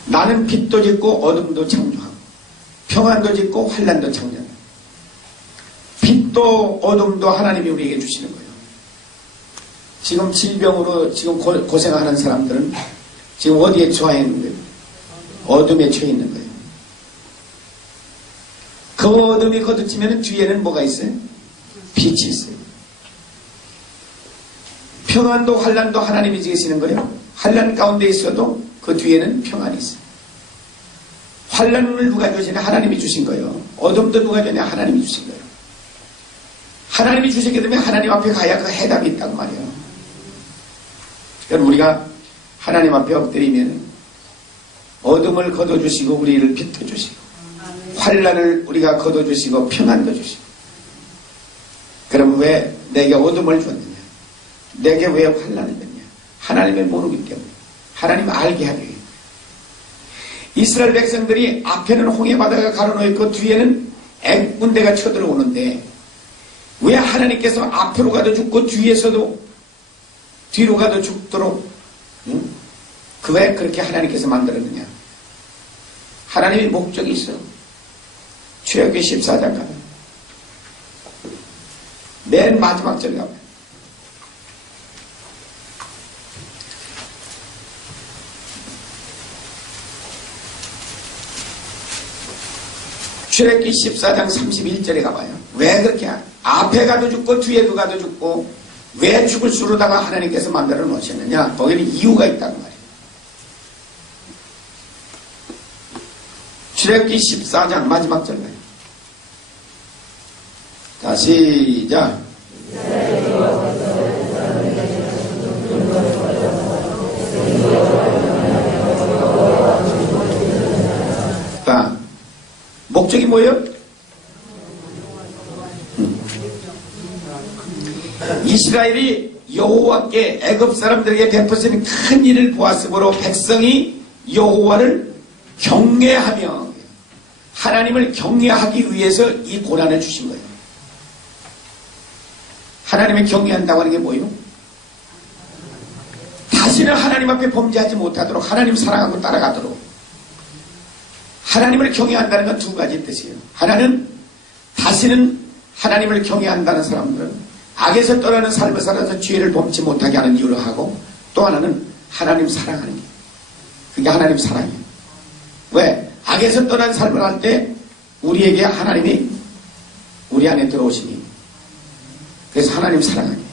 나는 빛도 짓고 어둠도 창조하고 평안도 짓고 환난도 창조한다. 빛도 어둠도 하나님이 우리에게 주시는 거예요. 지금 질병으로 지금 고생하는 사람들은 지금 어디에 처해 있는 거예요? 어둠에 처해 있는 거예요. 그 어둠이 거듭지면 뒤에는 뭐가 있어요? 빛이 있어요. 평안도 환난도 하나님이 지으시는 거예요. 환난 가운데 있어도 그 뒤에는 평안이 있어요. 환난을 누가 주시냐? 하나님이 주신 거예요. 어둠도 누가 주냐? 하나님이 주신 거예요. 하나님이 주시게 되면 하나님 앞에 가야 그 해답이 있다고 말이에요. 그러니까 우리가 하나님 앞에 엎드리면 어둠을 거둬주시고 우리를 빛어주시고 환난을 우리가 거둬주시고 평안도 주시고. 그럼 왜 내게 어둠을 줬느냐? 내게 왜 환난을 줬느냐? 하나님의 모르기 때문에. 하나님 알게 하기 위해. 이스라엘 백성들이 앞에는 홍해바다가 가로놓고 뒤에는 군대가 쳐들어오는데 왜 하나님께서 앞으로 가도 죽고 뒤로 가도 죽도록 그 왜 그렇게 하나님께서 만들었느냐? 하나님의 목적이 있어. 출애굽기 14장 가면 맨 마지막 절 가면 출애굽기 14장 31절에 가봐요. 왜 그렇게 앞에 가도 죽고 뒤에도 가도 죽고 왜 죽을 수로다가 하나님께서 만들어 놓으셨느냐? 거기는 이유가 있단 말이에요. 출애굽기 14장 마지막 절 가요. 자, 시작. 자, 목적이 뭐예요? 이스라엘이 여호와께 애굽 사람들에게 베푸신 큰 일을 보았으므로 백성이 여호와를 경외하며 하나님을 경외하기 위해서 이 고난을 주신 거예요. 하나님을 경외한다고 하는 게 뭐예요? 다시는 하나님 앞에 범죄하지 못하도록 하나님 사랑하고 따라가도록. 하나님을 경외한다는 건 두 가지 뜻이에요. 하나는 다시는 하나님을 경외한다는 사람들은 악에서 떠나는 삶을 살아서 죄를 범치 못하게 하는 이유로 하고, 또 하나는 하나님 사랑하는 게, 그게 하나님 사랑이에요. 왜? 악에서 떠난 삶을 할 때 우리에게 하나님이 우리 안에 들어오시니, 그래서 하나님 사랑하니,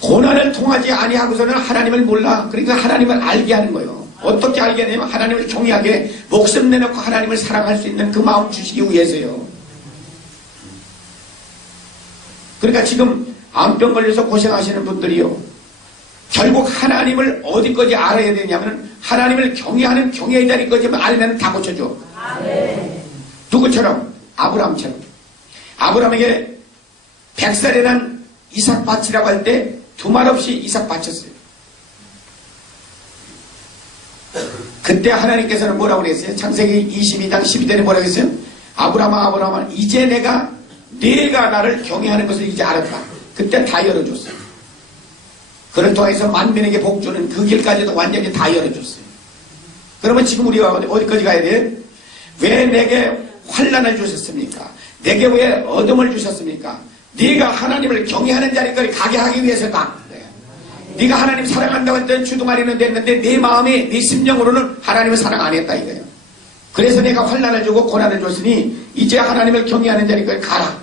고난을 통하지 아니하고서는 하나님을 몰라. 그러니까 하나님을 알게 하는 거예요. 어떻게 알게 하냐면 하나님을 경외하게 목숨 내놓고 하나님을 사랑할 수 있는 그 마음 주시기 위해서요. 그러니까 지금 암병 걸려서 고생하시는 분들이요, 결국 하나님을 어디까지 알아야 되냐면 하나님을 경외하는 경외의 자리까지만 알면 다 고쳐줘. 누구처럼? 아브라함처럼. 아브라함에게 100살에 난 이삭 바치라고 할 때 두 말 없이 이삭 바쳤어요. 그때 하나님께서는 뭐라고 그랬어요? 창세기 22장 12절에 뭐라고 했어요? 아브라함아 이제 내가 나를 경외하는 것을 이제 알았다. 그때 다 열어줬어요. 그를 통해서 만민에게 복 주는 그 길까지도 완전히 다 열어줬어요. 그러면 지금 우리가 어디까지 가야 돼요? 왜 내게 환난을 주셨습니까? 내게 왜 어둠을 주셨습니까? 네가 하나님을 경외하는 자리까지 가게 하기 위해서다. 네가 하나님 사랑한다고 했던 주둥아리는 됐는데 네 마음이 네 심령으로는 하나님을 사랑 안 했다 이거예요. 그래서 내가 환난을 주고 고난을 줬으니 이제 하나님을 경외하는 자리까지 가라.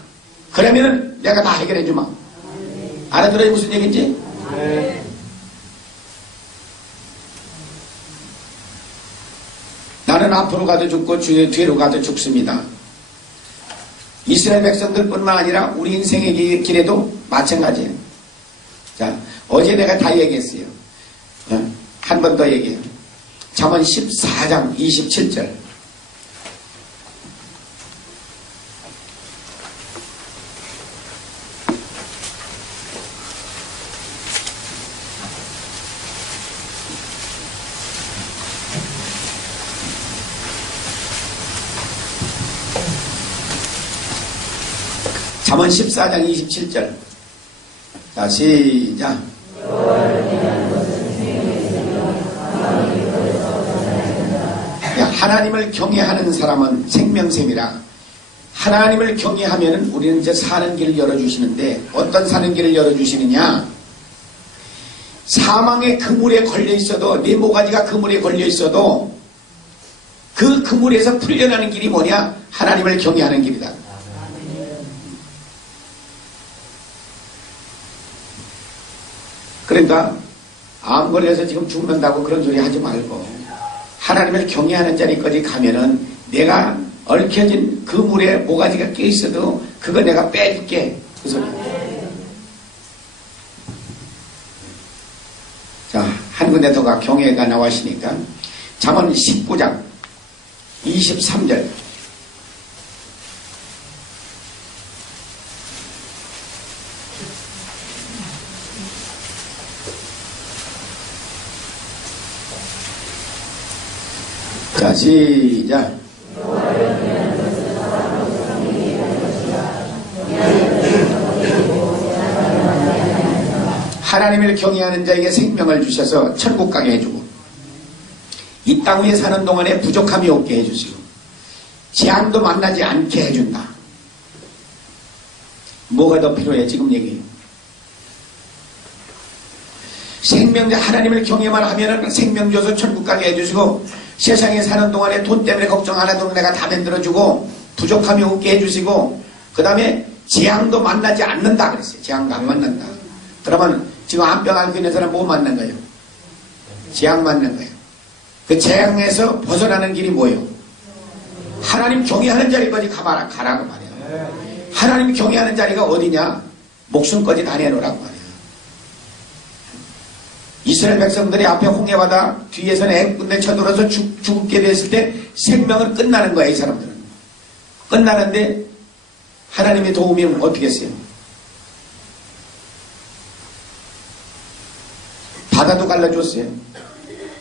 그러면은 내가 다 해결해 주마. 알아들어요? 무슨 얘기인지? 네. 나는 앞으로 가도 죽고 뒤로 가도 죽습니다. 이스라엘 백성들뿐만 아니라 우리 인생의 길에도 마찬가지예요. 자, 어제 내가 다 얘기했어요. 한 번 더 얘기해요. 잠언 14장 27절. 잠언 14장 27절. 자, 시작. 하나님을 경외하는 사람은 생명샘이라. 하나님을 경외하면 우리는 이제 사는 길을 열어주시는데 어떤 사는 길을 열어주시느냐? 사망의 그물에 걸려 있어도 네 모가지가 그물에 걸려 있어도 그 그물에서 풀려나는 길이 뭐냐? 하나님을 경외하는 길이다. 그러니까 암 걸려서 지금 죽는다고 그런 소리 하지 말고 하나님을 경외하는 자리까지 가면은 내가 얽혀진 그 물에 모가지가 껴있어도 그거 내가 빼줄게. 그 소리. 자, 한 군데 더가 경외가 나와시니까 잠언 19장 23절. 자, 시작. 하나님을 경외하는 자에게 생명을 주셔서 천국 가게 해주고 이 땅 위에 사는 동안에 부족함이 없게 해주시고 재앙도 만나지 않게 해준다. 뭐가 더 필요해? 지금 얘기해요. 생명자 하나님을 경외만 하면은 생명 줘서 천국 가게 해주시고 세상에 사는 동안에 돈 때문에 걱정 안 하도록 내가 다 만들어주고 부족함이 없게 해주시고 그 다음에 재앙도 만나지 않는다 그랬어요. 재앙도 안 만난다. 그러면 지금 암병 앓고 있는 사람 뭐 만난 거예요? 재앙 만난 거예요. 그 재앙에서 벗어나는 길이 뭐예요? 하나님 경외하는 자리까지 가라고 말이야. 하나님 경외하는 자리가 어디냐? 목숨까지 다 내놓으라고 말이야. 이스라엘 백성들이 앞에 홍해바다 뒤에서는 애굽군대 쳐들어서 죽게 됐을 때 생명은 끝나는 거야. 이 사람들은 끝나는데 하나님의 도움이 어떻게 했어요? 바다도 갈라줬어요.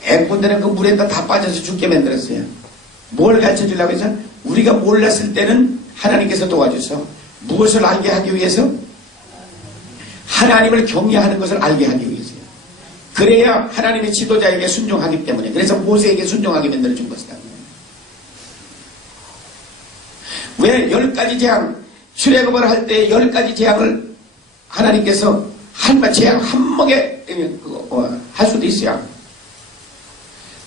애굽군대는 그 물에다 다 빠져서 죽게 만들었어요. 뭘 가르쳐주려고 해서 우리가 몰랐을 때는 하나님께서 도와줘서 무엇을 알게 하기 위해서? 하나님을 경외하는 것을 알게 하기 위해서요. 그래야 하나님의 지도자에게 순종하기 때문에. 그래서 모세에게 순종하게 만들어준 것이다. 왜 10가지 재앙, 출애굽을 할 때 10가지 재앙을 하나님께서 재앙 한 먹에 할 수도 있어요.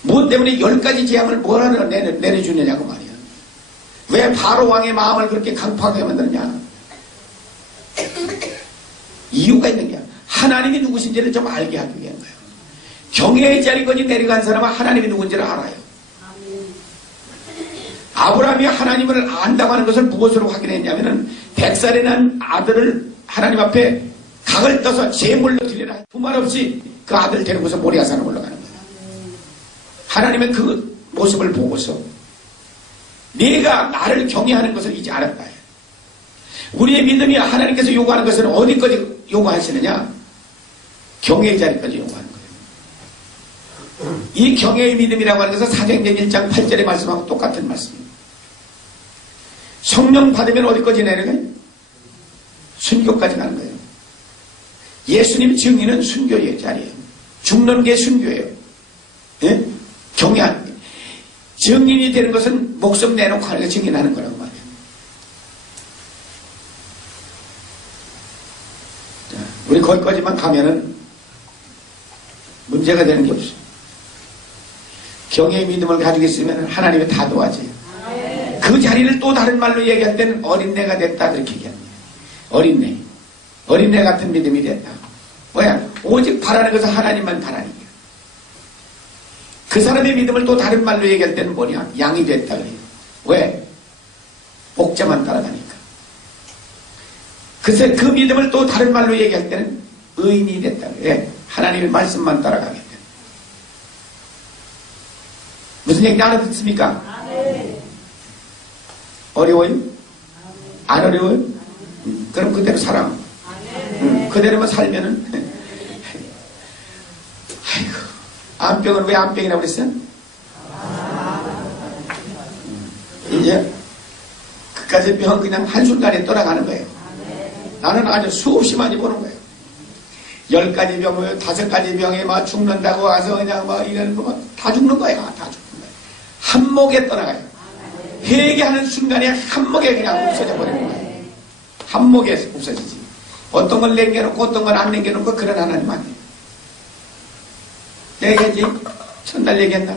무엇 때문에 10가지 재앙을 뭐라도 내려주느냐고 말이야. 왜 바로 왕의 마음을 그렇게 강팍하게 만드느냐? 이유가 있는 거야. 하나님이 누구신지를 좀 알게 하기 위한 거예요. 경외의 자리까지 내려간 사람은 하나님이 누군지를 알아요. 아브라함이 하나님을 안다고 하는 것을 무엇으로 확인했냐면은 100살에 난 아들을 하나님 앞에 각을 떠서 제물로 드리라. 두말 없이 그 아들 데리고서 모리아산으로 올라가는 거예요. 하나님은 그 모습을 보고서 네가 나를 경외하는 것을 이제 알았다. 우리의 믿음이 하나님께서 요구하는 것은 어디까지 요구하시느냐? 경외의 자리까지 요구하는 거예요. 이 경외의 믿음이라고 하는 것은 사도행전 1장 8절의 말씀하고 똑같은 말씀입니다. 성령 받으면 어디까지 내려가요? 순교까지 가는 거예요. 예수님 증인은 순교의 자리예요. 죽는 게 순교예요. 예? 경외한 증인이 되는 것은 목숨 내놓고 하는 게 증인하는 거라고 말해요. 자, 우리 거기까지만 가면은 문제가 되는 게 없어요. 경외의 믿음을 가지고 있으면 하나님이 다 도와줘요. 그 자리를 또 다른 말로 얘기할 때는 어린애가 됐다 그렇게 얘기합니다. 어린애 같은 믿음이 됐다. 뭐야? 오직 바라는 것은 하나님만 바라니까. 그 사람의 믿음을 또 다른 말로 얘기할 때는 뭐냐? 양이 됐다 그래요. 왜? 목자만 따라가니까. 그래서 그 믿음을 또 다른 말로 얘기할 때는 의인이 됐다 그래요. 하나님의 말씀만 따라가겠다. 무슨 얘기인지 알아듣습니까? 어려워요? 안 어려워요? 그럼 그대로 살아. 그대로만 살면은 아이고 암병은 왜 암병이라고 그랬어요? 이제 그까지 병은 그냥 한순간에 떠나가는 거예요. 나는 아주 수없이 많이 보는 거예요. 10가지 병, 5가지 병에 막 죽는다고 와서 그냥 막 이런 거 다 죽는 거예요. 다 죽는 거예요. 한목에 떠나가요. 회개하는 순간에 한목에 그냥 없어져 버리는 거예요. 한목에 없어지지. 어떤 걸 남겨놓고 어떤 걸 안 남겨놓고 그런 하나님 아니에요. 내가 얘기했지? 첫날 얘기했나?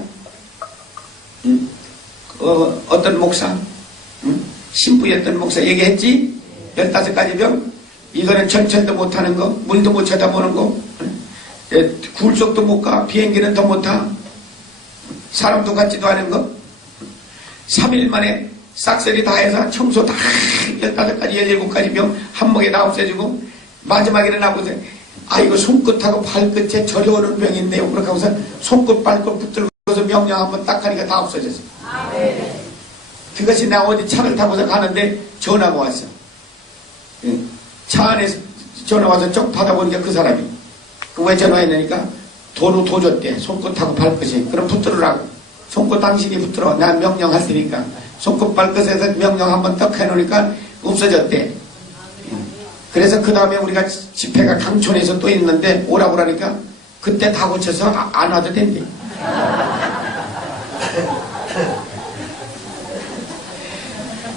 어떤 목사, 신부였던 목사 얘기했지? 15가지 병? 이거는 전철도 못하는 거, 물도 못 쳐다보는 거, 굴속도 못 가, 비행기는 더 못 타, 사람도 같지도 않은 거, 3일 만에 싹쓸이 다 해서 청소 다 15가지, 17가지 병 한목에 다 없애주고, 마지막에는 나보세요. 아이고, 손끝하고 발끝에 저려오는 병이 있네요. 그렇게 하고서 손끝, 발끝 붙들고서 명령 한번 딱 하니까 다 없어졌어요. 그것이 나 어디 차를 타고서 가는데 전화가 왔어. 차 안에서 전화 와서 쪽 받아보니까 그 사람이. 왜 전화했냐니까 도로 도줬대. 손끝하고 발끝이. 그럼 붙들으라고. 손끝 당신이 붙들어. 난 명령할 테니까. 손끝 발끝에서 명령 한번 떡 해놓으니까 없어졌대. 그래서 그 다음에 우리가 집회가 강촌에서 또 있는데 오라고 그러니까 그때 다 고쳐서 안 와도 된대.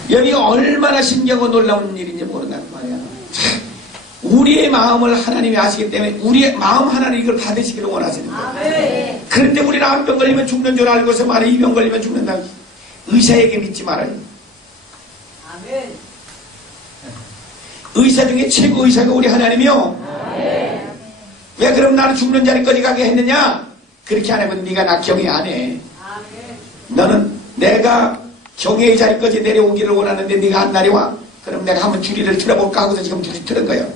여기가 얼마나 신기하고 놀라운 일인지 모른단 말이야. 우리의 마음을 하나님이 아시기 때문에 우리의 마음 하나님 이걸 받으시기를 원하시는 거예요. 그런데 우리는 암병 걸리면 죽는 줄 알고서 말해. 이 병 걸리면 죽는다. 의사에게 믿지 말아요. 의사 중에 최고 의사가 우리 하나님이요. 왜 그럼 나는 죽는 자리까지 가게 했느냐? 그렇게 안 하면 네가 나 경외 안 해. 너는 내가 경외의 자리까지 내려오기를 원하는데 네가 안 내려와? 그럼 내가 한번 줄이를 틀어볼까 하고서 지금 줄이 틀은 거예요.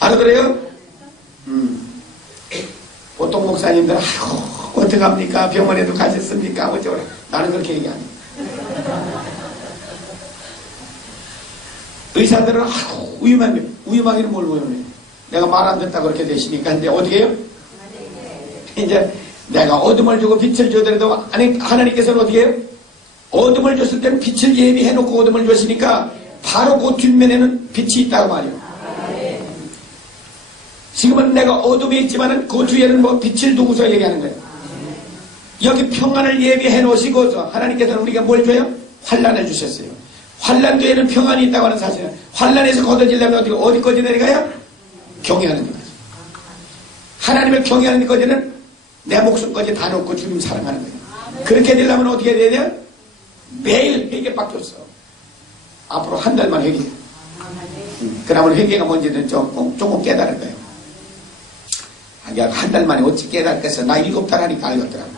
알아들어요? 보통 목사님들 아이고 어떡합니까? 병원에도 가셨습니까? 어쩌라. 나는 그렇게 얘기 안 해. 의사들은 아이고 위험하기는 뭘 위험해. 내가 말 안 듣다 그렇게 되시니까. 근데 어떻게 해요? 이제 내가 어둠을 주고 빛을 주더라도 하나님께서는 어떻게 해요? 어둠을 줬을 때는 빛을 예비해놓고 어둠을 줬으니까 바로 그 뒷면에는 빛이 있다고 말이에요. 지금은 내가 어둠에 있지만은 그 뒤에는 뭐 빛을 두고서 얘기하는 거예요. 여기 평안을 예비해 놓으시고서 하나님께서는 우리가 뭘 줘요? 환란을 주셨어요. 환란 뒤에는 평안이 있다고 하는 사실은 환란에서 걷어지려면 어디까지 내려가요? 경외하는 거죠. 하나님을 경외하는 것까지는 내 목숨까지 다 놓고 주님 사랑하는 거예요. 그렇게 되려면 어떻게 돼야 돼요? 매일 회개밖에 없어. 앞으로 한 달만 회개. 그러면 회개가 뭔지는 조금 깨달을 거예요. 한 달 만에 어찌 깨달겠어. 나 7달 하니까 알겠더라고.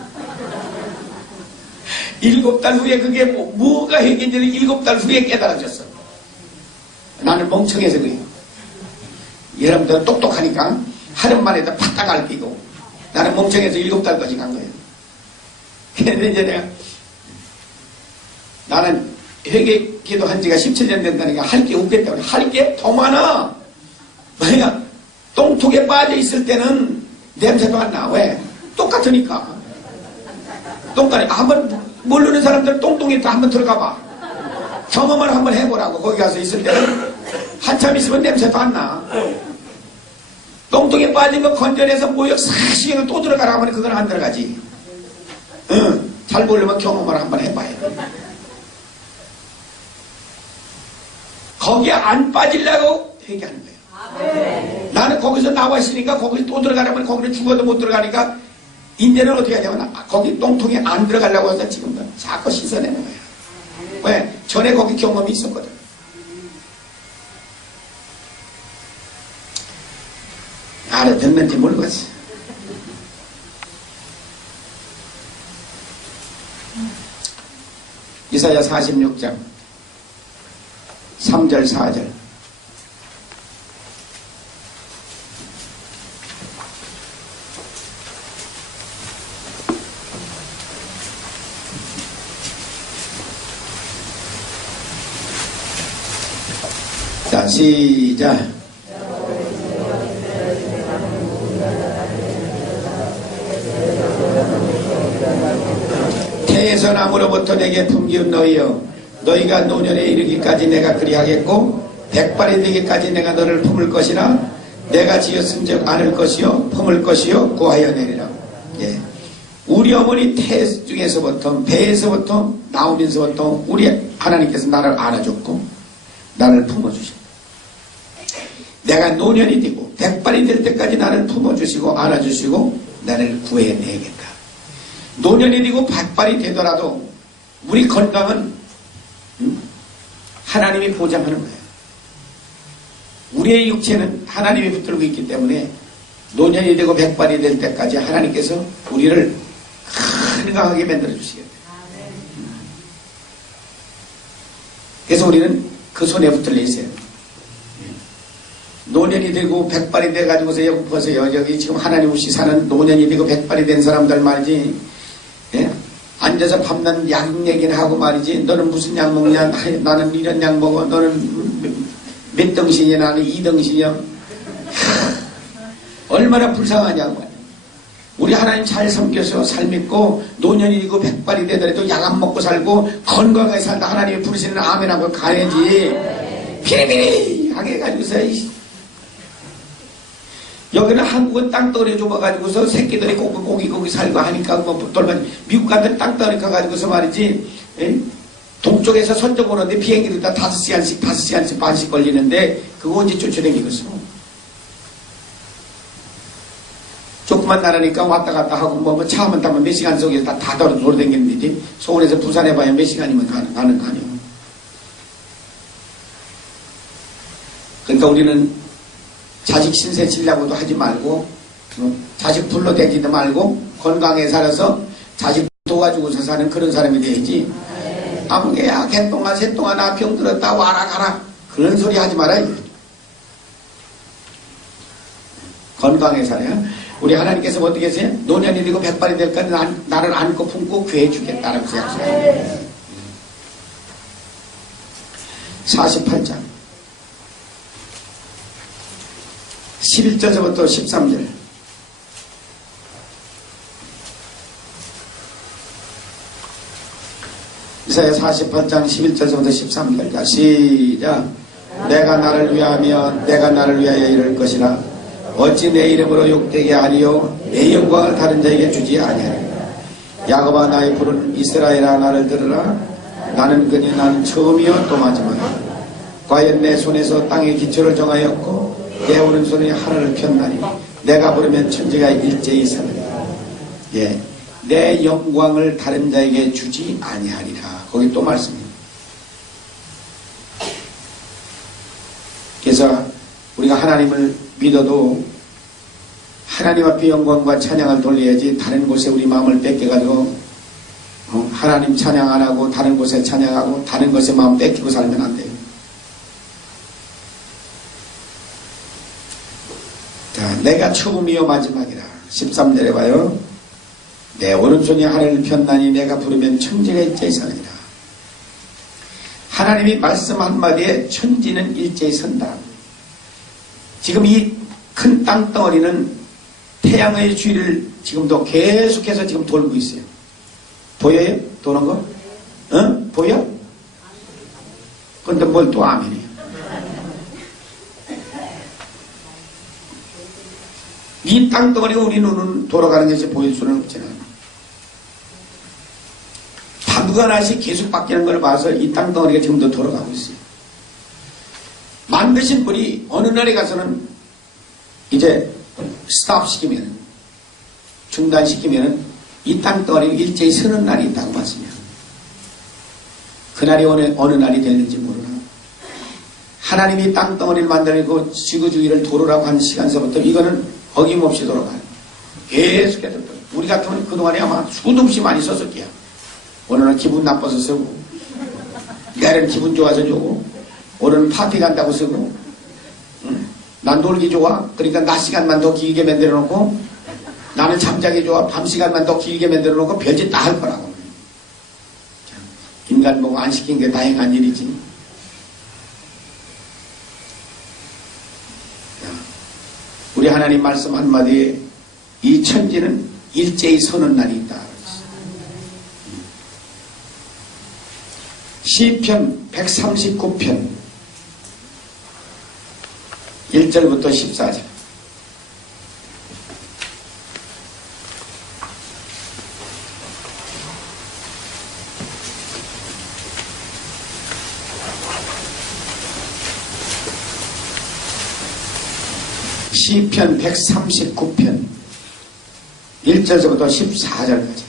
7달 후에 그게 뭐가 회개인지를 7달 후에 깨달아졌어. 나는 멍청해서 그래요. 여러분들은 똑똑하니까 하루 만에도 팍딱 알피고 나는 멍청해서 7달까지 간 거예요. 그런데 이제 나는 회개 기도한 지가 17년 된다니까 할 게 없겠다고. 할 게 더 많아. 뭐야? 똥통에 빠져 있을 때는 냄새도 안 나. 왜? 똑같으니까. 똥간에 한번 모르는 사람들 똥통에 한번 들어가 봐. 경험을 한번 해보라고. 거기 가서 있을 때는 한참 있으면 냄새도 안 나. 똥통에 빠진 거 건져내서 모여 사시경을 또 들어가라 하면 그건 안 들어가지. 응. 잘 모르면 경험을 한번 해봐야 돼. 거기에 안 빠지려고 얘기하는 거예요. 나는 거기서 나와 있으니까 거기 또 들어가려면 거기는 죽어도 못 들어가니까 이제는 어떻게 하냐면 거기 똥통에 안 들어가려고 해서 지금 자꾸 씻어내는 거야. 왜? 전에 거기 경험이 있었거든. 알아듣는지 모르겠어. 이사야 46장 3절 4절 자, 시작. 태에서 나무로부터 내게 품기운 너희여, 너희가 노년에 이르기까지 내가 그리하겠고 백발이 되기까지 내가 너를 품을 것이나 내가 지었은즉 안을 것이요 품을 것이요 구하여 내리라. 예. 우리 어머니 태 중에서부터 배에서부터 나오면서부터 우리 하나님께서 나를 안아줬고 나를 품어주셨고 내가 노년이 되고 백발이 될 때까지 나를 품어주시고 안아주시고 나를 구해내겠다. 노년이 되고 백발이 되더라도 우리 건강은 하나님이 보장하는 거예요. 우리의 육체는 하나님이 붙들고 있기 때문에 노년이 되고 백발이 될 때까지 하나님께서 우리를 건강하게 만들어 주시겠다. 그래서 우리는 그 손에 붙들려 있어요. 노년이 되고 백발이 돼가지고서 여기 보세요. 여기 지금 하나님 없이 사는 노년이 되고 백발이 된 사람들 말이지. 예? 앉아서 밤낮 약 얘기는 하고 말이지. 너는 무슨 약 먹냐? 나는 이런 약 먹어. 너는 몇 등신이야? 나는 2등신이야. 얼마나 불쌍하냐고. 우리 하나님 잘 섬겨서 살 믿고 노년이 되고 백발이 되더라도 약 안 먹고 살고 건강하게 살다 하나님이 부르시는 아멘하고 가야지. 피리피리하게 해가지고서 여기는 한국은 땅덩어리 좁아가지고서 새끼들이 고기 살고 하니까 뭐 돌만 미국 같은 땅덩어리 가가지고서 말이지. 에? 동쪽에서 선적 오는데 비행기도 다 5시간씩 반씩 걸리는데 그거 언제 쫓아다니겠어. 조그만 나라니까 왔다 갔다 하고 뭐 차 한번 타면 몇 시간 속에서 다 돌아다니는데 서울에서 부산에 봐야 몇 시간이면 가는 거 아니에요. 그러니까 우리는 자식 신세 지려고도 하지 말고 자식 불러대지도 말고 건강에 살아서 자식 도와주고서 사는 그런 사람이 돼야지. 아무개야 개똥아 새똥아 나 병들었다 와라 가라 그런 소리 하지 말아요. 건강에 살아요. 우리 하나님께서 어떻게 하세요? 노년이 되고 백발이 될까지 나를 안고 품고 구해주겠다라고 약속해요. 48장 11절부터 13절 이사야 48장 11절부터 13절 자 시작. 내가 나를 위하여 이를 것이라 어찌 내 이름으로 욕되게 하리요 내 영광을 다른 자에게 주지 아니하리라. 야곱아 나의 부른 이스라엘아 나를 들으라. 나는 그니 나는 처음이요 또 마지막이라. 과연 내 손에서 땅의 기초를 정하였고 내 오른손이 하늘을 폈나니 내가 부르면 천지가 일제히 서느니라. 예, 내 영광을 다른 자에게 주지 아니하리라. 거기 또 말씀입니다. 그래서 우리가 하나님을 믿어도 하나님 앞에 영광과 찬양을 돌려야지 다른 곳에 우리 마음을 뺏겨가지고 하나님 찬양 안 하고 다른 곳에 찬양하고 다른 곳에 마음 뺏기고 살면 안 돼요. 자, 내가 처음이요 마지막이라. 13절에 봐요. 내 오른손이 하늘을 폈나니 내가 부르면 천지가 일제히 서느니라. 하나님이 말씀 한마디에 천지는 일제히 선다. 지금 이 큰 땅덩어리는 태양의 주위를 지금도 계속해서 지금 돌고 있어요. 보여요? 도는 거? 응? 보여? 근데 뭘 또 아멘이에요? 이 땅덩어리가 우리 눈은 돌아가는 것이 보일 수는 없잖아요. 파도가 하나씩 계속 바뀌는 걸 봐서 이 땅덩어리가 지금도 돌아가고 있어요. 만드신 분이 어느 날에 가서는 이제 스탑시키면, 중단시키면 이 땅덩어리가 일제히 서는 날이 있다고 봤습니다. 그날이 어느 날이 될는지 모르나. 하나님이 땅덩어리를 만들고 지구 주위를 돌으라고 한 시간서부터 이거는 어김없이 돌아가요. 계속해서. 우리 같으면 그동안에 아마 수도 없이 많이 썼을 게야. 오늘은 기분 나빠서 쓰고, 내일은 기분 좋아서 주고, 오늘은 파티 간다고 쓰고, 난 놀기 좋아. 그러니까 낮 시간만 더 길게 만들어 놓고, 나는 잠자기 좋아. 밤 시간만 더 길게 만들어 놓고 별짓 다 할 거라고. 인간 보고 안 시킨 게 다행한 일이지. 우리 하나님 말씀 한마디에 이 천지는 일제히 서는 날이 있다. 시편 139편 1절부터 14절. 시편 139편 1절부터 14절까지.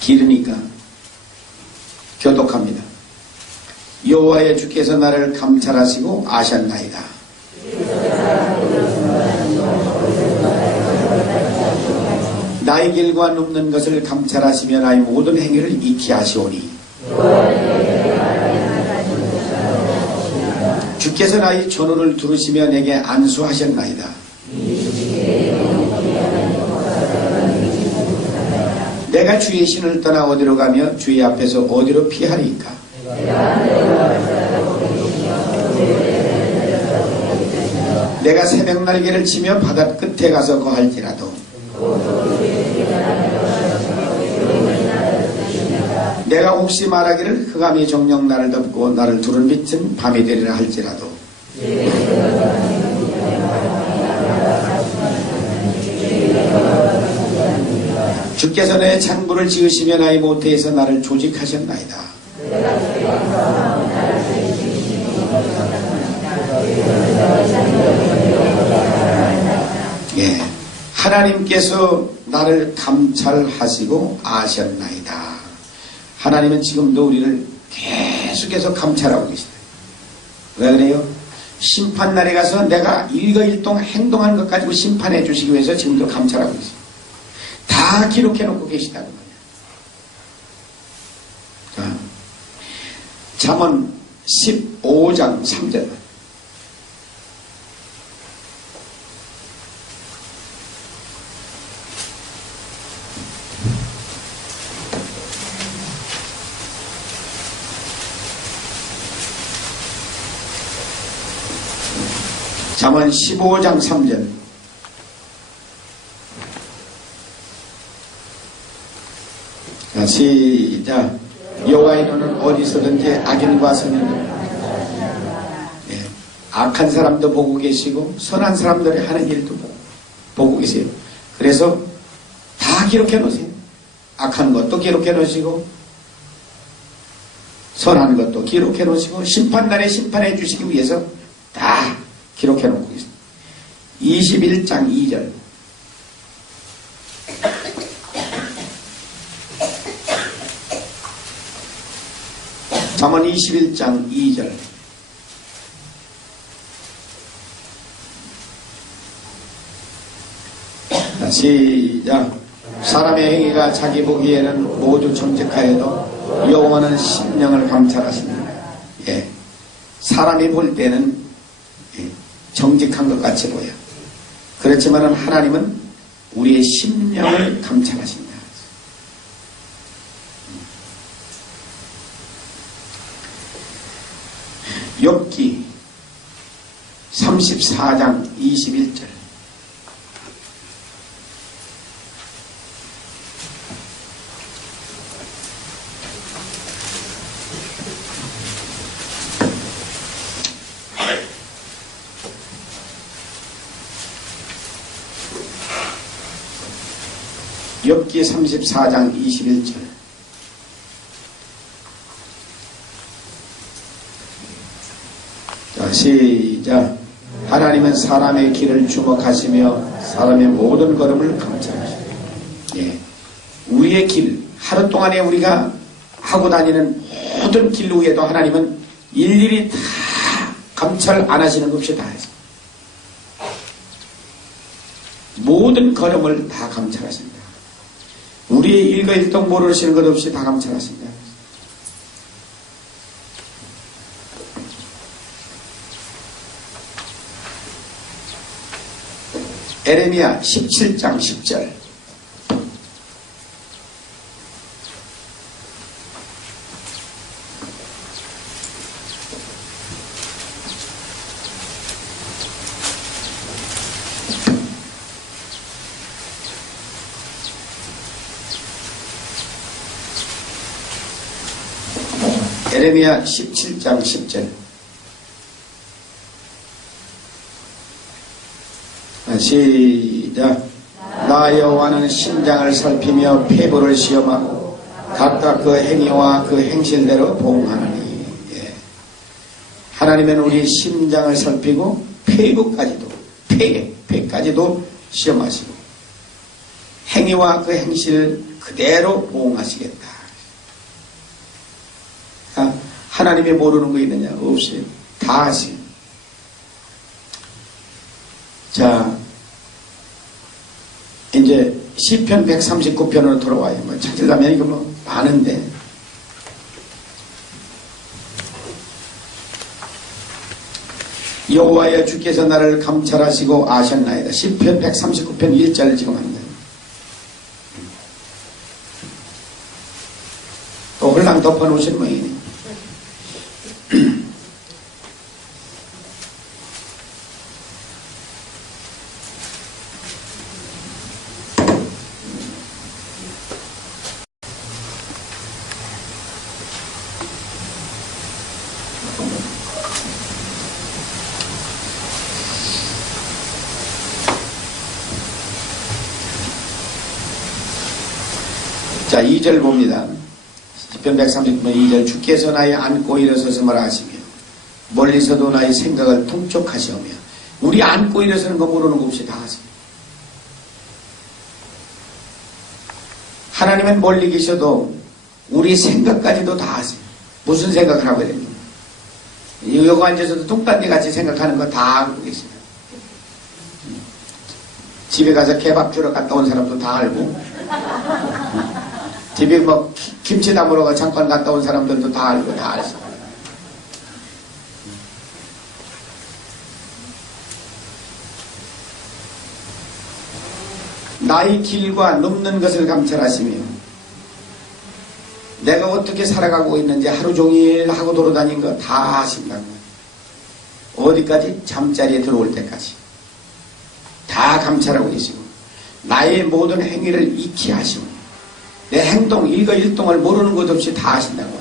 길으니까 교독합니다. 여호와의 주께서 나를 감찰하시고 아셨나이다. 나의 길과 눕는 것을 감찰하시며 나의 모든 행위를 익히 하시오니 주께서 나의 전원을 두르시며 내게 안수하셨나이다. 내가 주의 신을 떠나 어디로 가며 주의 앞에서 어디로 피하리까? 내가 새벽 날개를 치며 바다 끝에 가서 거할지라도 내가 혹시 말하기를 흑암이 정녕 나를 덮고 나를 두른 빛은 밤이 되리라 할지라도 주께서 내 창부를 지으시며 나의 모태에서 나를 조직하셨나이다. 예, 하나님께서 나를 감찰하시고 아셨나이다. 하나님은 지금도 우리를 계속해서 감찰하고 계시다. 왜 그래요? 심판날에 가서 내가 일거일동 행동한 것 가지고 심판해 주시기 위해서 지금도 감찰하고 있어요. 다 기록해 놓고 계시다는 거예요. 자, 잠언 15장 3절. 잠언 15장 3절. 자, 시작. 여호와의 눈은 어디서든지 악인과 선인을, 예, 악한 사람도 보고 계시고 선한 사람들이 하는 일도 보고 계세요. 그래서 다 기록해 놓으세요. 악한 것도 기록해 놓으시고 선한 것도 기록해 놓으시고 심판날에 심판해 주시기 위해서 다 기록해 놓고 있습니다. 21장 2절. 잠언 21장 2절. 시작. 사람의 행위가 자기 보기에는 모두 정직하여도 여호와는 심령을 감찰하십니다. 예, 사람이 볼 때는 정직한 것 같이 보여. 그렇지만 하나님은 우리의 심령을 감찰하십니다. 욥기 34장 21절. 욥기 34장 21절. 자, 시작. 하나님은 사람의 길을 주목하시며 사람의 모든 걸음을 감찰하시고. 예. 우리의 길, 하루 동안에 우리가 하고 다니는 모든 길 위에도 하나님은 일일이 다 감찰 안 하시는 것 없이 다 해서 모든 걸음을 다 감찰하신다. 우리의 일거일동 모르시는 것 없이 다 감찰하신다. 에레미야 17장 10절. 에레미야 17장 10절. 시작. 나 여호와는 심장을 살피며 폐부를 시험하고 각각 그 행위와 그 행실대로 보응하나니. 예. 하나님은 우리 심장을 살피고 폐부까지도 폐까지도 시험하시고 행위와 그 행실을 그대로 보응하시겠다. 하나님이 모르는 거 있느냐? 없어요. 다 하시고. 자, 이제 시편 139편으로 돌아와요. 뭐 찾으려면 이거 뭐 많은데. 여호와여 주께서 나를 감찰하시고 아셨나이다. 시편 139편 1절을 지금 합니다. 또 홀랑 덮어놓으신 모양이네. 자, 2절 봅니다. 시편 139편 2절. 주께서 나의 안고 일어서서 하시며 멀리서도 나의 생각을 통촉하시오며. 우리 안고 일어서는 거 모르는 거 없이 다 하세요. 하나님은 멀리 계셔도 우리 생각까지도 다 하세요. 무슨 생각을 하고 있는지. 여기 앉아서도 뚱딴지같이 생각하는 거 다 알고 계세요. 집에 가서 개밥 주러 갔다 온 사람도 다 알고, 집에 뭐 김치 담으러 잠깐 갔다 온 사람들도 다 알고 다 알죠. 나의 길과 넘는 것을 감찰하시며 내가 어떻게 살아가고 있는지 하루 종일 하고 돌아다닌 거 다 아신다고. 어디까지? 잠자리에 들어올 때까지 다 감찰하고 계시고 나의 모든 행위를 익히 하시고 내 행동, 일거일동을 모르는 것 없이 다 하신다고.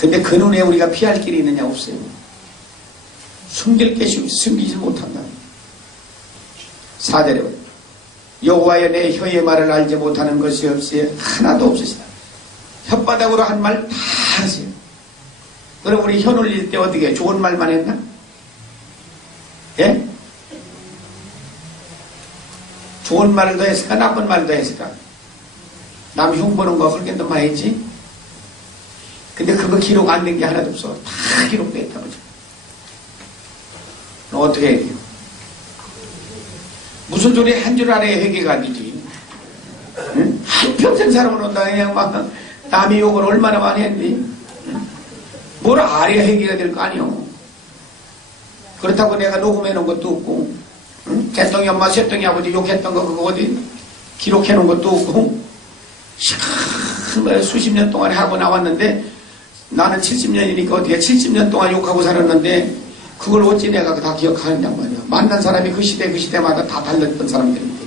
근데 그 눈에 우리가 피할 길이 있느냐? 없어요. 숨기지 못한다. 4절에 여호와여 내 혀의 말을 알지 못하는 것이 없이 하나도 없으시다. 혓바닥으로 한 말 다 하세요. 그럼 우리 혀 놀릴 때 어떻게 좋은 말만 했나? 예? 좋은 말도 했을까? 나쁜 말도 했을까? 남 흉보는 거 헐겐도만 했지? 근데 그거 기록 안 된 게 하나도 없어. 다 기록돼 있다 보죠. 너 어떻게 해야 돼요? 무슨 소리 한 줄 아래 회개가 아니지. 응? 한평생 살아오는다. 그냥 막 남의 욕을 얼마나 많이 했니? 응? 뭘 알아야 회개가 될 거 아니오. 그렇다고 내가 녹음해 놓은 것도 없고, 응? 개똥이 엄마, 새똥이 아버지 욕했던 거 그거 어디 기록해 놓은 것도 없고, 수십 년 동안 하고 나왔는데 나는 70년이니까 어떻게 70년 동안 욕하고 살았는데 그걸 어찌 내가 다 기억하느냐 말이야. 만난 사람이 그 시대마다 다 달랐던 사람들인데.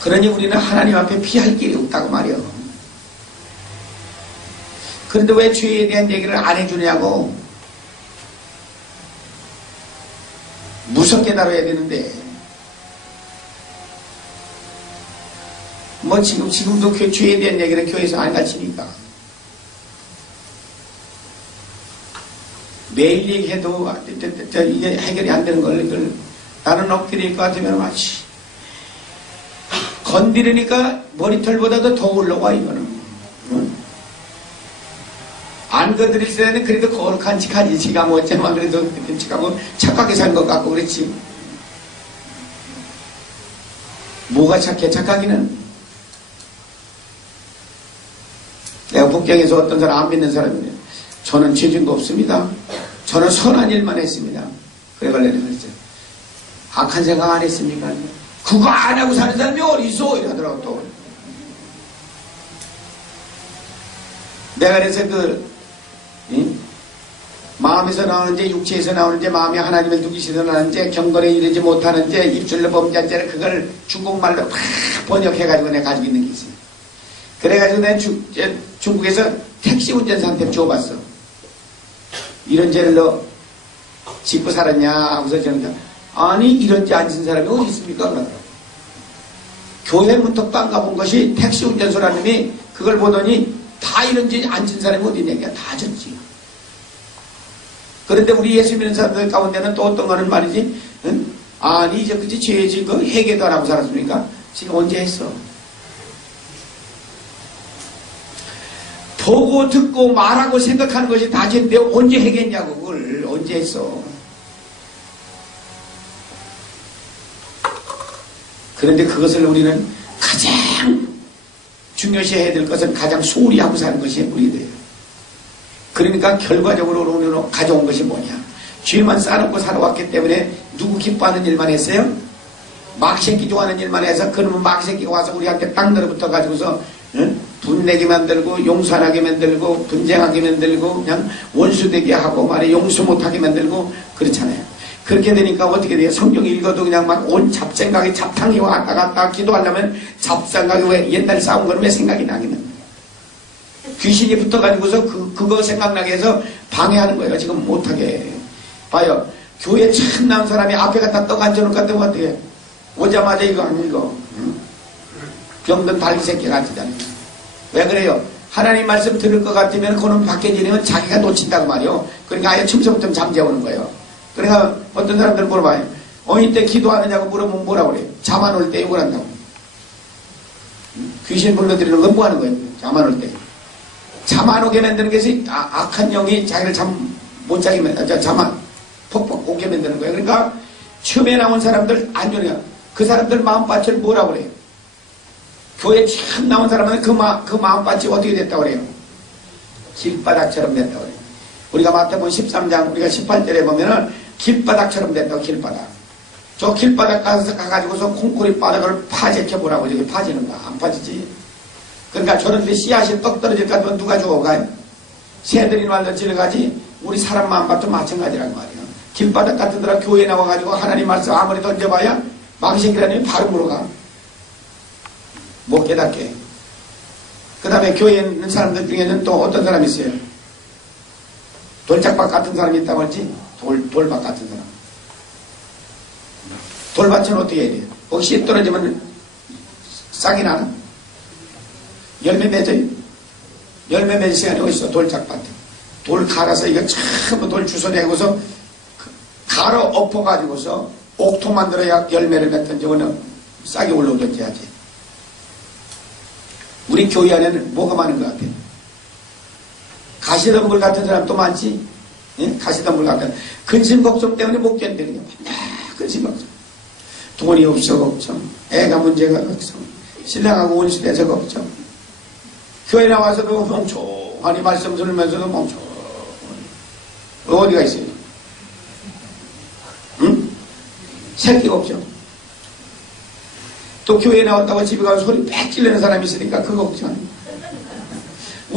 그러니 우리는 하나님 앞에 피할 길이 없다고 말이야. 그런데 왜 죄에 대한 얘기를 안 해주냐고. 무섭게 다뤄야 되는데. 뭐 지금도 죄에 대한 얘기를 교회에서 안 가르치니까. 매일 얘기해도 이게 해결이 안 되는 걸 이걸 나는 엎드릴 것 같으면 마치 건드리니까 머리털보다도 더 올라와 이거는. 응? 안 건드릴 때는 그래도 거룩한 척하지. 지가 뭐 어쩌면 그래도 끔찍하고 착하게 산 것 같고 그렇지. 뭐가 착해? 착하기는. 내가 북경에서 어떤 사람 안 믿는 사람이래. 저는 죄진도 없습니다. 저는 선한 일만 했습니다. 그래가 내가 그랬죠. 악한 생각 안 했습니까? 그거 안 하고 사는 사람이 어디 있어? 이러더라고 또. 내가 그래서 마음에서 나오는지 육체에서 나오는지 마음이 하나님을 두기시서 나오는지 경건에 이르지 못하는지 입술로 범죄한지를 그걸 중국말로 다 번역해가지고 내가 가지고 있는 게 있어요. 그래가지고 내가 중국에서 택시 운전사한테 줘봤어. 이런 죄를 너 짓고 살았냐 하고서 저는 아니 이런 죄 안 진 사람이 어디 있습니까? 그러더라고. 교회 문턱방 가본 것이 택시 운전소라는 놈이 그걸 보더니 다 이런 죄 안 진 사람이 어디 있냐. 다 졌지. 그런데 우리 예수 믿는 사람들 가운데는 또 어떤 거는 말이지. 응? 아니 이제 그치 죄 지고 회개도 안 하고 살았습니까? 지금 언제 했어? 보고 듣고 말하고 생각하는 것이 다지인데 언제 해겠냐고. 그걸 언제 했어. 그런데 그것을 우리는 가장 중요시해야 될 것은 가장 소홀히 하고 사는 것이 우리 돼요. 그러니까 결과적으로 우리는 가져온 것이 뭐냐. 죄만 쌓아놓고 살아왔기 때문에 누구 기뻐하는 일만 했어요? 마귀새끼 좋아하는 일만 해서 그러면 마귀새끼가 와서 우리한테 딱 늘어붙어 가지고서 응? 분내게 만들고 용서하게 만들고 분쟁하게 만들고 그냥 원수되게 하고 말에 용서 못하게 만들고 그렇잖아요. 그렇게 되니까 어떻게 돼요? 성경 읽어도 그냥 막 온 잡생각이 잡탕이 왔다 갔다 기도하려면 잡생각이 왜 옛날 싸운 거는 왜 생각이 나기는 귀신이 붙어가지고서 그거 생각나게 해서 방해하는 거예요. 지금 못하게. 봐요. 교회 처음 나온 사람이 앞에 갖다 떡 앉혀놓을 것 같으면 어떻게 해? 오자마자 이거 안 읽어. 응? 병든 달기 새끼 같잖아요. 왜 그래요? 하나님 말씀 들을 것 같으면 그놈 밖에 지내면 자기가 놓친다고 말이요. 그러니까 아예 춤서부터 잠재우는 거예요. 그러니까 어떤 사람들 물어봐요. 이때 기도하느냐고 물어보면 뭐라고 그래요? 잠 안 올 때 욕을 한다고. 귀신 불러들이는 건 뭐 하는 거예요? 잠 안 올 때. 잠 안 오게 만드는 것이 악한 영이 자기를 잠 못 자게 만드는, 잠 퍽퍽 오게 만드는 거예요. 그러니까 처음에 나온 사람들 안 좋냐. 그 사람들 마음밭을 뭐라고 그래요? 교회 처음 나온 사람은 그 마음밭이 어떻게 됐다고 그래요? 길바닥처럼 됐다고 그래요. 우리가 마태복음 13장 우리가 18절에 보면은 길바닥처럼 됐다고. 길바닥. 저 길바닥 가가지고서 콩쿠리 바닥을 파재켜보라고. 저기 파지는가? 안 파지지. 그러니까 저런데 씨앗이 떡 떨어질 것 같으면 누가 죽어가요? 새들이 말도 질러가지. 우리 사람 마음밭도 마찬가지란 말이야. 길바닥 같은 데라 교회에 나와가지고 하나님 말씀 아무리 던져봐야 마귀새끼라니 바로 물어가. 못 깨닫게. 그 다음에 교회에 있는 사람들 중에는 또 어떤 사람이 있어요? 돌짝박 같은 사람이 있다고 했지? 돌박 같은 사람. 돌밭은 어떻게 해야 돼요? 혹시 떨어지면 싹이 나나? 열매 맺어요? 열매 맺을 시간이 어딨어? 돌짝밭. 돌 갈아서 이거 전부 돌 주워내고서 갈아 엎어가지고서 옥토 만들어야 열매를 맺든지 오는 싹이 올라오든지 하지. 우리 교회 안에는 뭐가 많은 것 같아요? 가시덤불 같은 사람도 많지? 예? 가시덤불 같은 근심 걱정 때문에 못 견디는 게 많다. 근심 걱정. 돈이 없어 걱정. 애가 문제가 걱정. 신랑하고 원수돼서 걱정. 교회 나와서도 멍청하니 말씀 들으면서도 멍청하니. 어디가 있어요? 응? 새끼 걱정. 또 교회에 나왔다고 집에 가서 소리 빽 질르는 사람이 있으니까 그거 걱정.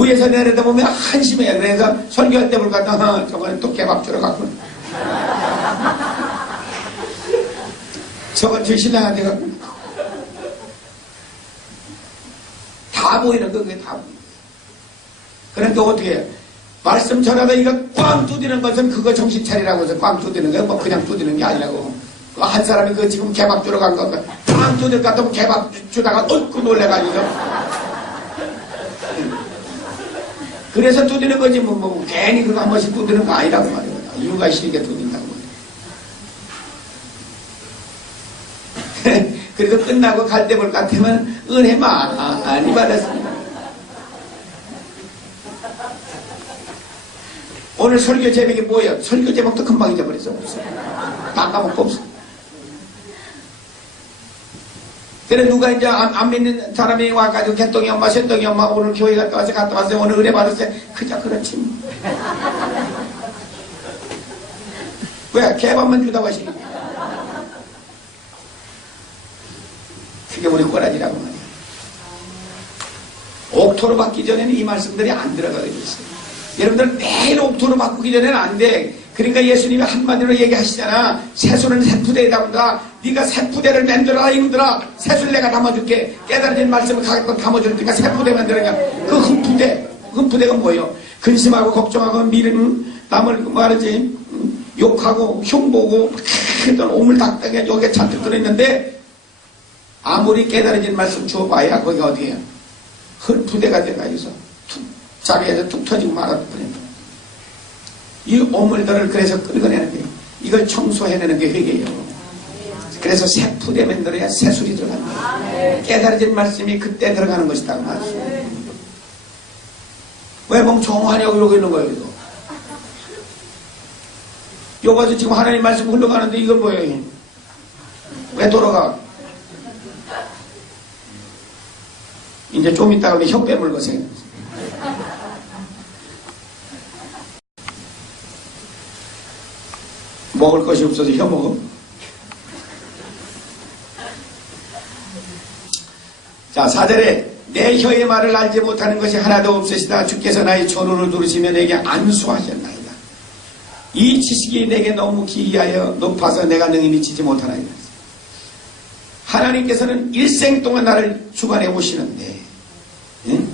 위에서 내려다보면 한심해. 그래서 설교할 때 볼까, 저번에 또 개밥 주러 갔구나. 저건 저 신랑한테 갔구나. 다 보이는 거, 그게 다 보이는 거예요. 그러니까 어떻게 해요? 말씀 전하다 이거 꽝 두드리는 것은 그거 정신 차리라고 해서 꽝 두드리는 거예요. 뭐 그냥 두드리는 게 아니라고. 한 사람이 그 지금 개밥 주러 간 거, 꽝 두드릴 것 같으면 개밥 주다가 어이구 놀래가지고. 그래서 두드리는 거지, 괜히 그거 한 번씩 두드리는 거 아니라고 말이에요. 이유가 있으니까 두드린다고 말이에요. 그래도 끝나고 갈 때 볼 것 같으면 은혜 많이 받았습니다. 오늘 설교 제목이 뭐예요? 설교 제목도 금방 잊어버렸어. 없어. 다 까먹고 없어. 그래, 누가 이제 안 믿는 사람이 와가지고 개똥이 엄마, 새똥이 엄마, 오늘 교회 갔다 왔어요. 오늘 은혜 받았어요. 그저 그렇지. 왜? 개밥만 주다고 하시니? 그게 우리 꼬라지라고 말이야. 옥토로 받기 전에는 이 말씀들이 안 들어가게 됐어요. 여러분들 매일 옥토로 바꾸기 전에는 안 돼. 그러니까 예수님이 한마디로 얘기하시잖아. 새수는 새푸대에다 온다. 네가 새푸대를 만들어라 이놈들아. 새수를 내가 담아줄게. 깨달아진 말씀을 가끔 담아줄 테니까 새푸대 만들어냐. 그 흠푸대가 뭐예요? 근심하고 걱정하고 미는 남을 말하지 욕하고 흉보고 그랬던 오물닥닥에 여기에 잔뜩 들어있는데 아무리 깨달아진 말씀 주어봐야 거기가 어디에요? 흠푸대가 돼가지고서 자리에서 툭 터지고 말아버린다. 이 오물들을 그래서 끌어내는 거예요. 이걸 청소해내는 게 회개예요. 그래서 새 푸대 만들어야 새술이 들어간다. 깨달아진 말씀이 그때 들어가는 것이다. 그 말씀. 왜 멍청하냐고 이러고 있는 거예요. 이거. 여기서 지금 하나님 말씀 흘러가는데 이건 뭐예요? 왜 돌아가? 이제 좀 이따가 우리 혀 빼물고 생겨. 먹을 것이 없어서 혀 먹어. 자, 4절에 내 혀의 말을 알지 못하는 것이 하나도 없으시다. 주께서 나의 전우를 두르시며 내게 안수하셨나이다. 이 지식이 내게 너무 기이하여 높아서 내가 능히 미치지 못하나이다. 하나님께서는 일생 동안 나를 주관해 오시는데 응?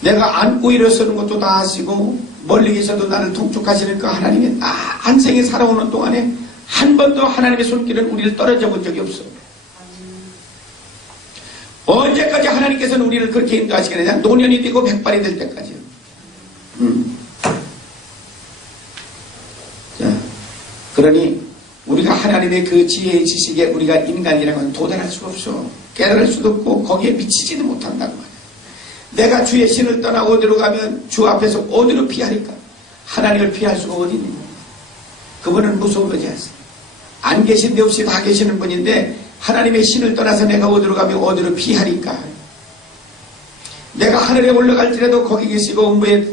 내가 앉고 일어서는 것도 다 하시고 멀리 계셔도 나를 통촉하시는 그 하나님의 한생에 살아오는 동안에 한 번도 하나님의 손길은 우리를 떨어져 본 적이 없어. 언제까지 하나님께서는 우리를 그렇게 인도하시겠느냐? 노년이 되고 백발이 될 때까지요. 자, 그러니 우리가 하나님의 그 지혜의 지식에 우리가 인간이라는 건 도달할 수가 없어. 깨달을 수도 없고 거기에 미치지도 못한다고 말이야. 내가 주의 신을 떠나 어디로 가면 주 앞에서 어디로 피하니까? 하나님을 피할 수가 어디 있느냐? 그분은 무서운 거지 않습니까? 안 계신 데 없이 다 계시는 분인데 하나님의 신을 떠나서 내가 어디로 가면 어디로 피하니까? 내가 하늘에 올라갈지라도 거기 계시고 음부에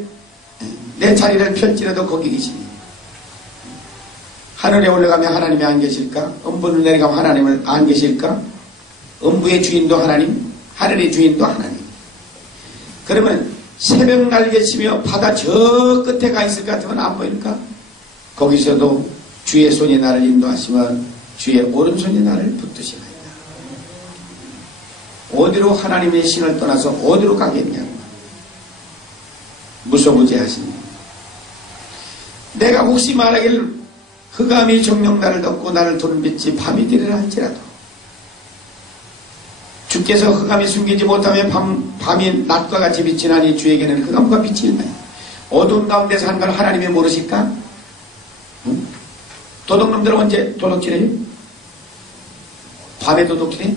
내 자리를 펼지라도 거기 계시니 하늘에 올라가면 하나님이 안 계실까? 음부를 내려가면 하나님을 안 계실까? 음부의 주인도 하나님, 하늘의 주인도 하나님. 그러면 새벽 날개치며 바다 저 끝에 가 있을 것 같으면 안 보일까? 거기서도 주의 손이 나를 인도하시면 주의 오른손이 나를 붙드시나이다. 어디로 하나님의 신을 떠나서 어디로 가겠냐고. 무소부재하시니 내가 혹시 말하기를 흑암이 정녕 나를 덮고 나를 도는 빛이 밤이 되리라 할지라도 주께서 흑암이 숨기지 못하며 밤이 낮과 같이 비치나니 주에게는 흑암과 빛이 있나요? 어두운 가운데서 한 걸 하나님이 모르실까? 응? 도둑놈들은 언제 도둑질해요? 밤에 도둑질해?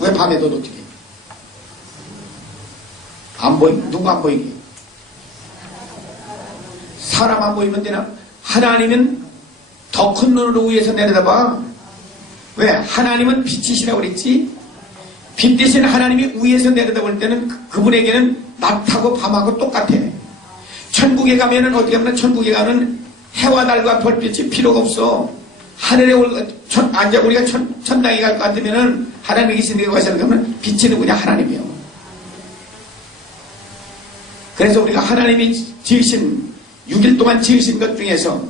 왜 밤에 도둑질해? 안 보이? 누가 안 보이게? 사람 안 보이면 되나? 하나님은 더 큰 눈으로 위에서 내려다봐. 왜? 하나님은 빛이시라고 그랬지? 빛 대신 하나님이 위에서 내려다볼 때는 그분에게는 낮하고 밤하고 똑같아. 천국에 가면은 어떻게 하면 천국에 가면 해와 달과 별빛이 필요가 없어. 하늘에 우리가 천당에 갈 것 같으면은 하나님이 계신 데 가시는 거면 빛이 누구냐? 하나님이요. 그래서 우리가 하나님이 지으신 6일 동안 지으신 것 중에서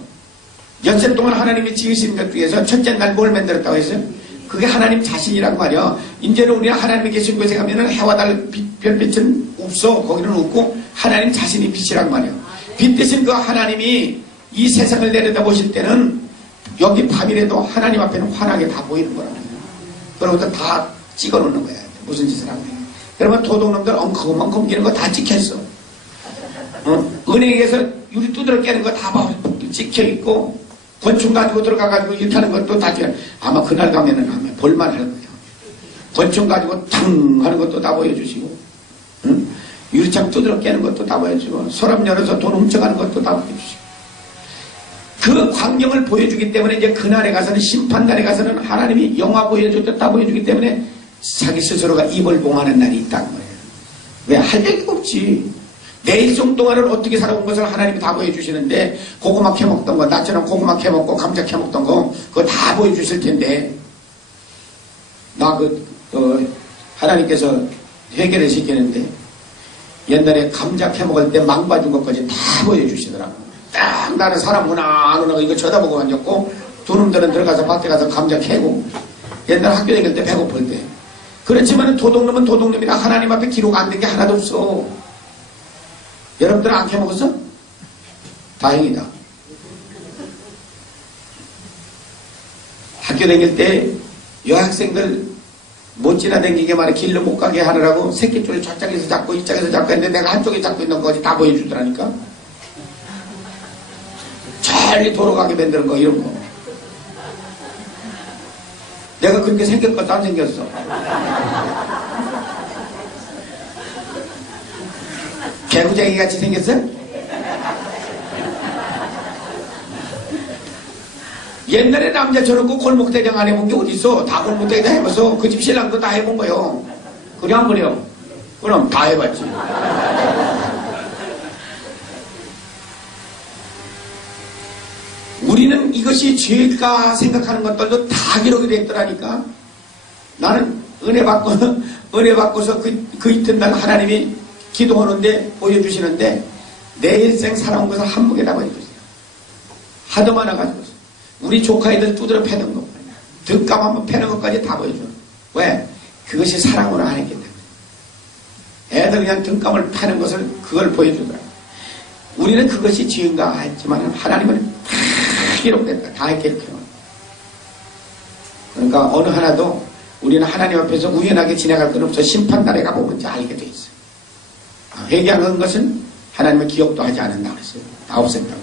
엿새 동안 하나님이 지으신 것 중에서 첫째 날 뭘 만들었다고 했어요? 그게 하나님 자신이란 말이야. 이제는 우리가 하나님이 계신 곳에 가면은 해와 달 별빛은 없어. 거기는 없고 하나님 자신이 빛이란 말이야. 빛 대신 그 하나님이 이 세상을 내려다보실 때는 여기 밤이라도 하나님 앞에는 환하게 다 보이는 거란 말이야. 그러고서 다 찍어놓는 거야. 무슨 짓을 하고. 그러면 도둑놈들 엉큼엉큼 기는 거 다 찍혔어. 은행에서 유리 두드러 깨는 거 다 찍혀있고, 권총 가지고 들어가가지고 이렇게 하는 것도 다 찍혀. 아마 그날 가면은 아마 볼만 할 거야. 권총 가지고 탕 하는 것도 다 보여주시고, 유리창 두드러 깨는 것도 다 보여주고, 서랍 열어서 돈 훔쳐가는 것도 다 보여주시고. 그 광경을 보여주기 때문에 이제 그날에 가서는, 심판날에 가서는 하나님이 영화 보여줬다 다 보여주기 때문에 자기 스스로가 입을 봉하는 날이 있다는 거예요. 왜? 할 얘기가 없지. 내 일생 동안을 어떻게 살아온 것을 하나님이 다 보여주시는데, 고구마 캐먹던 거, 나처럼 고구마 캐먹고 감자 캐먹던 거, 그거 다 보여주실 텐데, 하나님께서 해결을 시키는데, 옛날에 감자 캐먹을 때 망봐준 것까지 다 보여주시더라고. 딱 나는 사람 오나 이거 쳐다보고 앉았고, 두 놈들은 들어가서 밭에 가서 감자 캐고, 옛날 학교 다닐 때 배고플 때. 그렇지만 도둑놈은 도둑놈이다. 하나님 앞에 기록 안 된 게 하나도 없어. 여러분들 안 캐먹었어? 다행이다. 학교 다닐 때 여학생들 못 지나다니게 말해 길로 못 가게 하느라고 새끼줄을 저쪽에서 잡고 이쪽에서 잡고 했는데 내가 한쪽에 잡고 있는 거지 다 보여주더라니까. 빨리 도로 가게 만드는 거 이런 거. 내가 그렇게 생겼거든 안 생겼어? 개구쟁이 같이 생겼어? 옛날에 남자 저렇고 골목대장 안 해본 게 어딨어? 다 골목대장 해봐서 그 집 신랑도 다 해본 거요. 그래 안 그래요? 그럼 다 해봤지. 우리는 이것이 죄일까 생각하는 것들도 다 기록이 됐더라니까. 나는 은혜 받고서 그 이튿날 하나님이 기도하는데 보여주시는데 내 일생 살아온 것을 한목에 다 보여주세요. 하도 많아가지고 우리 조카애들 두드려 패는 것, 득감 한번 패는 것까지 다 보여줘. 왜? 그것이 사랑으로 하는 게 때문에. 애들 그냥 등감을 패는 것을 그걸 보여주더라. 우리는 그것이 죄인가 했지만 하나님은 다 기록됐다. 다 기록해요. 그러니까 어느 하나도 우리는 하나님 앞에서 우연하게 지나갈 건 없어. 심판날에 가보면 이제 알게 돼 있어요. 회개한 것은 하나님은 기억도 하지 않는다 그랬어요. 다 없앴다고 그랬죠.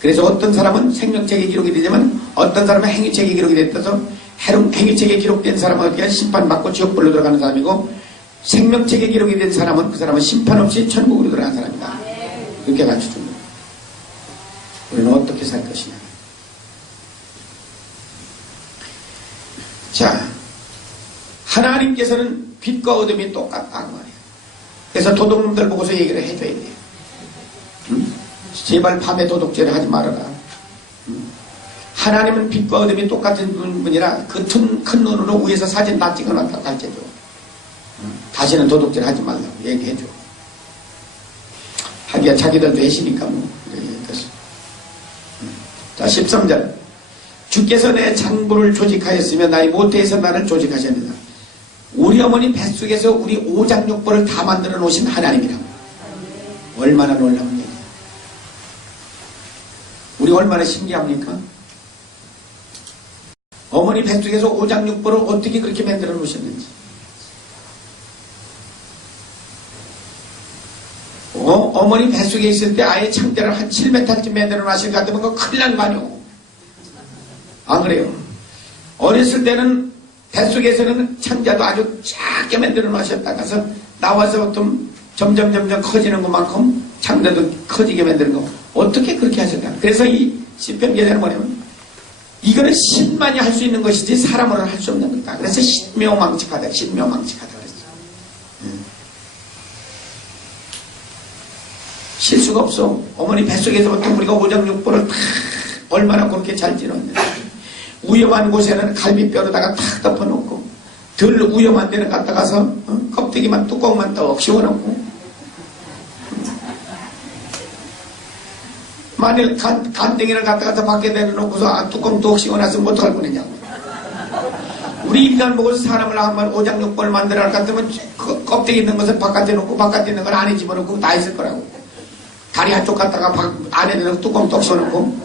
그래서 어떤 사람은 생명책에 기록이 되지만 어떤 사람은 행위책에 기록이 됐어서 행위책에 기록된 사람은 어떻게 심판받고 지옥불로 들어가는 사람이고 생명책에 기록이 된 사람은 그 사람은 심판 없이 천국으로 들어가는 사람이다. 이렇게 가르쳐줍니다. 우리는 어떻게 살 것이냐. 자, 하나님께서는 빛과 어둠이 똑같다는 말이에요. 그래서 도둑놈들 보고서 얘기를 해줘야 돼요. 제발 밤에 도둑질을 하지 말아라. 하나님은 빛과 어둠이 똑같은 분이라 그 큰 눈으로 위에서 사진 다 찍어놨다 가르쳐줘. 다시는 도둑질 하지 말라고 얘기해줘. 하기야 자기들도 해시니까 뭐. 자, 13절. 주께서 내 장부를 조직하였으며 나의 모태에서 나를 조직하셨느니라. 우리 어머니 뱃속에서 우리 오장육부를 다 만들어 놓으신 하나님이라고. 얼마나 놀라운 얘기야. 우리 얼마나 신기합니까? 어머니 뱃속에서 오장육부를 어떻게 그렇게 만들어 놓으셨는지. 어머니 뱃속에 있을 때 아예 창대를 한 7m쯤 만들어 놨을 것 같으면 그거 큰일 난 거 아니오. 안 그래요? 어렸을 때는 뱃속에서는 창자도 아주 작게 만들어 놨었다가서 나와서 점점 커지는 것만큼 창자도 커지게 만드는 거. 어떻게 그렇게 하셨다. 그래서 이 시편 기자는 뭐냐면 이거는 신만이 할 수 있는 것이지 사람으로는 할 수 없는 거다. 그래서 신묘망측하다 그랬어. 실수가 없어. 어머니 뱃속에서부터 우리가 오장육부를 다 얼마나 그렇게 잘 찌렀는데 위험한 곳에는 갈비뼈로다가 탁 덮어놓고 덜 위험한 데는 갔다 가서 껍데기만 뚜껑만 떡 씌워놓고 만일 간땡이를 갖다가 밖에 내려놓고서 뚜껑 뚝 씌워놨으면 어떡할 뻔했냐고. 우리 인간 먹어서 사람을 한번 오장육벌 만들어 할 것 같으면 그 껍데기 있는 것을 바깥에 놓고 바깥에 있는 걸 안에 집어넣고 다 있을 거라고. 다리 한쪽 갖다가 안에 넣고 뚜껑 뚝 씌워놓고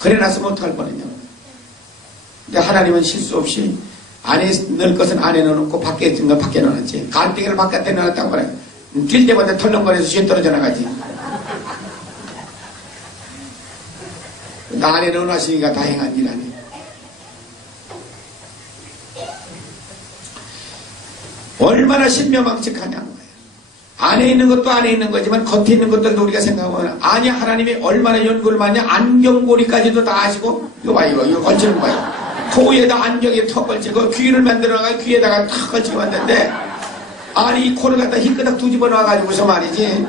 그래 놨으면 어떡할 뻔했냐고. 근데 하나님은 실수 없이 안에 넣을 것은 안에 넣어놓고 밖에 있는 건 밖에 넣어놨지. 간땡이를 바깥에 넣어놨다고 그래. 뛸 때마다 털렁거려서 쥐에 떨어져 나가지. 나 안에 넣어놨으니까 다행한 일 아니에요. 얼마나 신묘망측하냐는 거예요. 안에 있는 것도 안에 있는 거지만 겉에 있는 것들도 우리가 생각하면 아니 하나님이 얼마나 연구를 많이 안경고리까지도 다 아시고 이거 봐요. 이거 걸치는 거예요. 코에다 안경에 턱 걸치고 귀를 만들어가 귀에다가 턱 걸치고 만드는데 아니 이 코를 갖다 힐끄덕 뒤집어 놔가지고서 말이지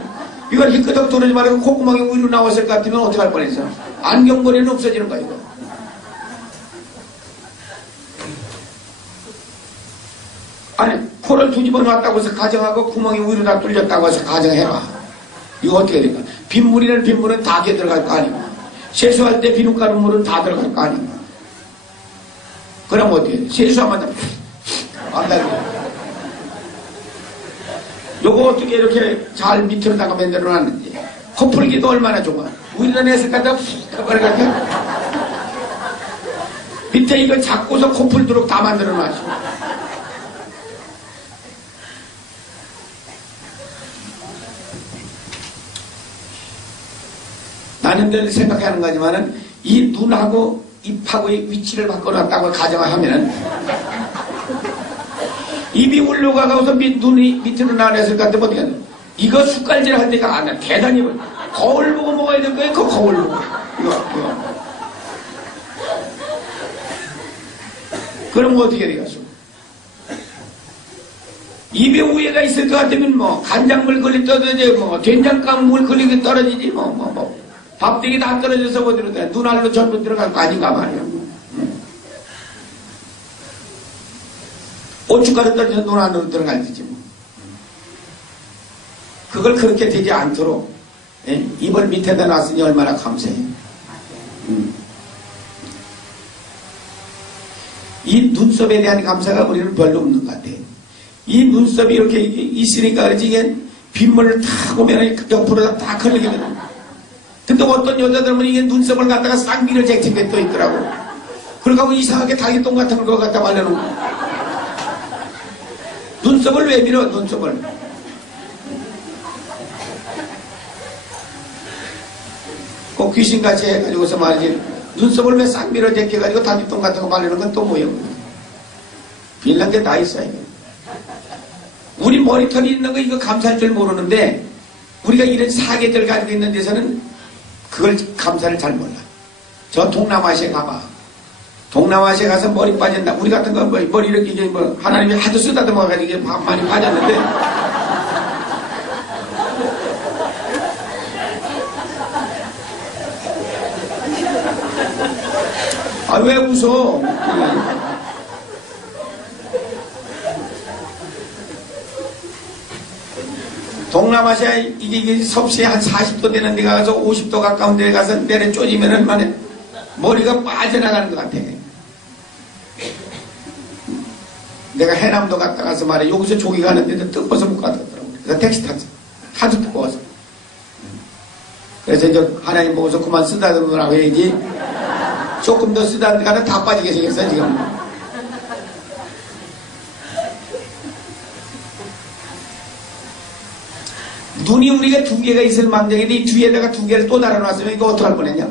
이걸 힐끄덕 두르지 말고 콧구멍이 위로 나왔을 것 같으면 어떡할 뻔했어. 안경고리는 없어지는 거야 이거. 아니 코를 뒤집어 놨다고 해서 가정하고 구멍이 위로 다 뚫렸다고 해서 가정해봐. 이거 어떻게 될까? 빗물이라는 빗물은 다 들어갈 거 아니고 세수할 때 비누 가는 물은 다 들어갈 거 아니고 그럼 어떻게 돼? 세수하면 안달려. 요거 어떻게 이렇게 잘 밑으로다가 만들어 놨는지 코풀기도 얼마나 좋아. 위로 냈을 갖다 훅 가버려가지고 밑에 이거 잡고서 코풀도록 다 만들어 놨어. 나는 늘 생각하는 거지만은 이 눈하고 입하고의 위치를 바꿔놨다고 가정을 하면은 입이 올라가고서 눈이 밑으로 나왔을 것 같으면 어떻게 하냐. 이거 숟갈질 할 때가 안 해. 대단히 거울 보고 먹어야 될 거예요. 그 거울 보고. 이거. 그럼 어떻게 되겠어? 입에 우애가 있을 것 같으면 뭐 간장물 걸리 떨어지지 뭐 된장가물 걸리게 떨어지지 뭐 밥대기 다 떨어져서 어디로 돼? 눈알로 전부 들어갈 거 아닌가 말이야. 고춧가루 떨어져서 눈 안으로 들어갈 테지 뭐. 그걸 그렇게 되지 않도록 입을 밑에다 놨으니 얼마나 감사해. 이 눈썹에 대한 감사가 우리는 별로 없는 것 같아. 이 눈썹이 이렇게 있으니까 그렇지 이게 빗물을 탁 오면 옆으로 다 걸리게 되는. 근데 어떤 여자들은 이게 눈썹을 갖다가 싹 밀어 제친 게 또 있더라고. 그러고 이상하게 닭이똥 같은 걸 갖다 말려놓은 거. 눈썹을 왜 밀어? 눈썹을. 꼭 귀신같이 해가지고서 말이지. 눈썹을 왜 싹 밀어 제껴가지고 닭이똥 같은 거 말리는 건 또 뭐예요? 빌란 게 다 있어요. 우리 머리털이 있는 거 이거 감사할 줄 모르는데 우리가 이런 사계절 가지고 있는 데서는 그걸 감사를 잘 몰라. 저 동남아시아에 가봐. 동남아시아에 가서 머리 빠진다. 우리 같은 거 머리 이렇게 뭐 하나님이 하도 쓰다듬어가지고 이게 많이 빠졌는데 아 왜 웃어? 동남아시아 이게 섭씨 한 40도 되는 데 가서 50도 가까운 데 가서 내려 쪼지면은 만에 머리가 빠져나가는 것 같아. 내가 해남도 갔다 가서 말해 여기서 조기 가는데도 뜨거워서 못 가더라고. 그래서 택시 탔어. 하도 뜨거워서. 그래서 이제 하나님 보고서 그만 쓰다듬으라고 해야지. 조금 더 쓰다듬으니까 다 빠지게 생겼어 지금. 눈이 우리가 두 개가 있을 망정인데 이 뒤에다가 두 개를 또 달아놨으면 이거 어떡할 뻔했냐.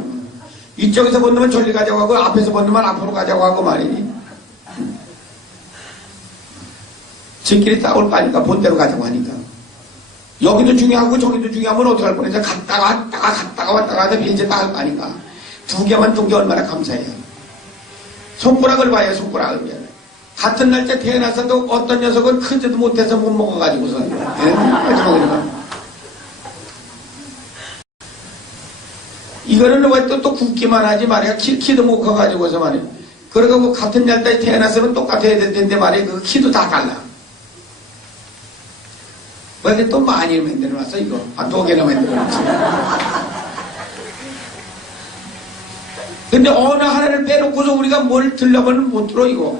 이쪽에서 본 놈은 저리 가자고 하고 앞에서 본 놈은 앞으로 가자고 하고 말이니. 지끼리 따올 거 아니까 본대로 가자고 하니까. 여기도 중요하고 저기도 중요하면 어떡할 뻔했냐. 갔다가 왔다가 하다 이제 따올 거 아닌가. 두 개만 둔 게 얼마나 감사해요. 손가락을 봐요. 손가락을. 같은 날짜 태어나서도 어떤 녀석은 크지도 못해서 못 먹어가지고서 마지막으로 이거는 왜 또 굽기만 하지 말이야. 키도 못 커가지고서 말이야. 그러고 뭐 같은 날짜에 태어났으면 똑같아야 될 텐데 말이야. 그 키도 다 달라. 왜 또 많이 만들어놨어 이거? 한 2개나 만들어놨어. 근데 어느 하나를 빼놓고서 우리가 뭘 들려보면 못 들어, 이거.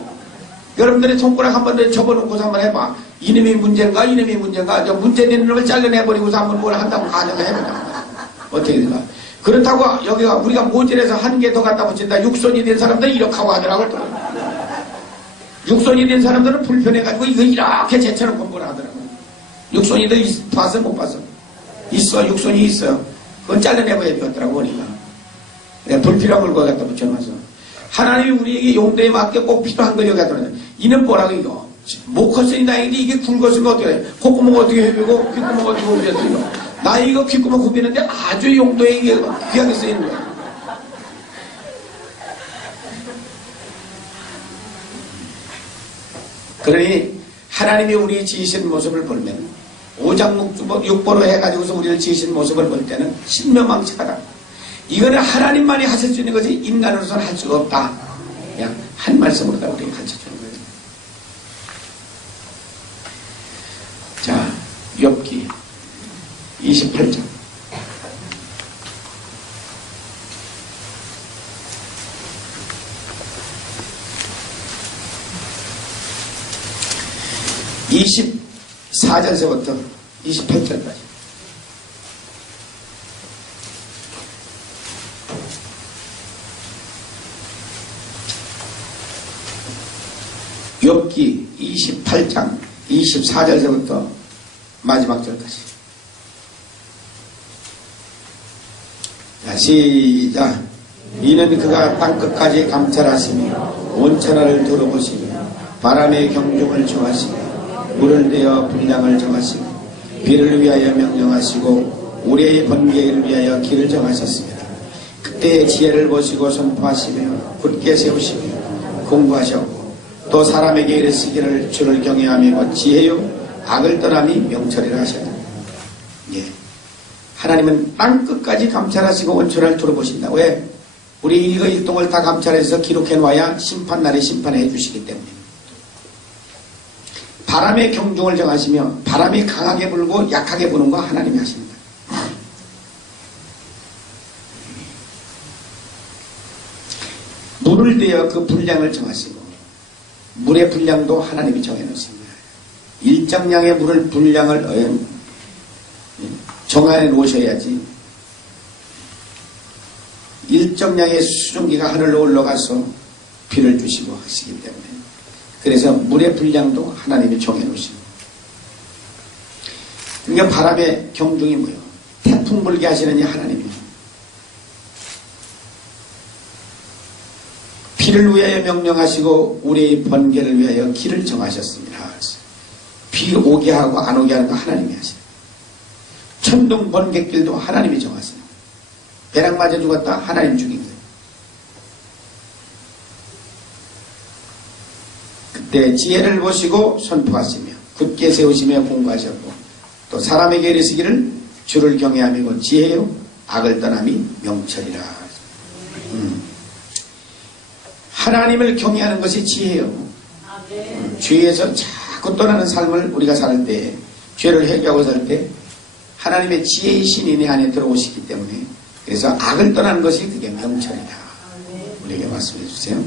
여러분들의 손가락 한번 더 접어놓고서 한번 해봐. 이놈이 문제인가, 이놈이 문제인가. 저 문제되는 놈을 잘라내버리고서 한번 뭘 한다고 가정해보자. 어떻게 될까? 그렇다고 여기가 우리가 모질에서 한 개 더 갖다 붙인다. 육손이 된 사람들은 이렇게 하고 하더라고. 또. 육손이 된 사람들은 불편해가지고 이거 이렇게 제처럼 공부를 하더라고. 육손이들 봤어, 못 봤어? 있어, 육손이 있어. 그건 잘라내버려야 되겠더라고, 우리가. 내가 불필요한 걸 거기 갖다 붙여놔서. 하나님이 우리에게 용도에 맞게 꼭 필요한 걸 여기 갖다 놔. 이는 뭐라고 이거? 못 컸으니 다행인데 이게 굵었으면 어떻게 해? 콧구멍 어떻게 해비고 귓구멍 어떻게 후비했어? 나 이거 귓구멍 후비는데 아주 용도에 이게 귀하게 쓰이는 거야. 그러니 하나님이 우리 지으신 모습을 보면 오장육보로 해가지고서 우리를 지으신 모습을 볼 때는 신명망측하다. 이거는 하나님만이 하실 수 있는 것이 인간으로서는 할 수가 없다. 그냥 한 말씀으로 다 우리에게 가르쳐주는 거예요. 자, 욥기 28장. (24절서부터) 28절까지. 욥기 28장 24절서부터 마지막 절까지. 자, 시작. 이는 그가 땅끝까지 감찰하시며 온천하를 둘러보시며 바람의 경중을 정하시며 물을 내어 분량을 정하시고 비를 위하여 명령하시고 우레의 번개를 위하여 길을 정하셨습니다. 그때의 지혜를 보시고 선포하시며 굳게 세우시며 공부하셨고 또 사람에게 이르시기를 주를 경외하며 지혜요 악을 떠남이 명철이라 하셨다. 예. 하나님은 땅끝까지 감찰하시고 원천을 들어보신다. 왜? 우리 일거일동을 다 감찰해서 기록해 놔야 심판날에 심판해 주시기 때문에. 바람의 경중을 정하시며 바람이 강하게 불고 약하게 부는 거 하나님이 하십니다. 물을 대어 그 분량을 정하시고 물의 분량도 하나님이 정해놓습니다. 일정량의 물을 분량을 정해 놓으셔야지 일정량의 수증기가 하늘로 올라가서 비를 주시고 하시기 때문에 그래서 물의 분량도 하나님이 정해 놓으십니다. 그러니까 바람의 경중이 뭐예요? 태풍 불게 하시는 이 하나님이에요. 비를 위하여 명령하시고 우리의 번개를 위하여 길을 정하셨습니다. 비 오게 하고 안 오게 하는 거 하나님이 하세요. 천둥 번개길도 하나님이 정하세요. 배랑 맞아 죽었다 하나님 죽인 거예요. 그때 지혜를 보시고 선포하시며 굳게 세우시며 공부하셨고 또 사람에게 이르시기를 주를 경외하며 지혜요 악을 떠남이 명철이라. 하나님을 경외하는 것이 지혜요. 죄에서 자꾸 떠나는 삶을 우리가 살 때, 죄를 회개하고 살 때 하나님의 지혜의 신이 내 안에 들어오시기 때문에 그래서 악을 떠나는 것이 그게 명철이다. 우리에게 말씀해 주세요.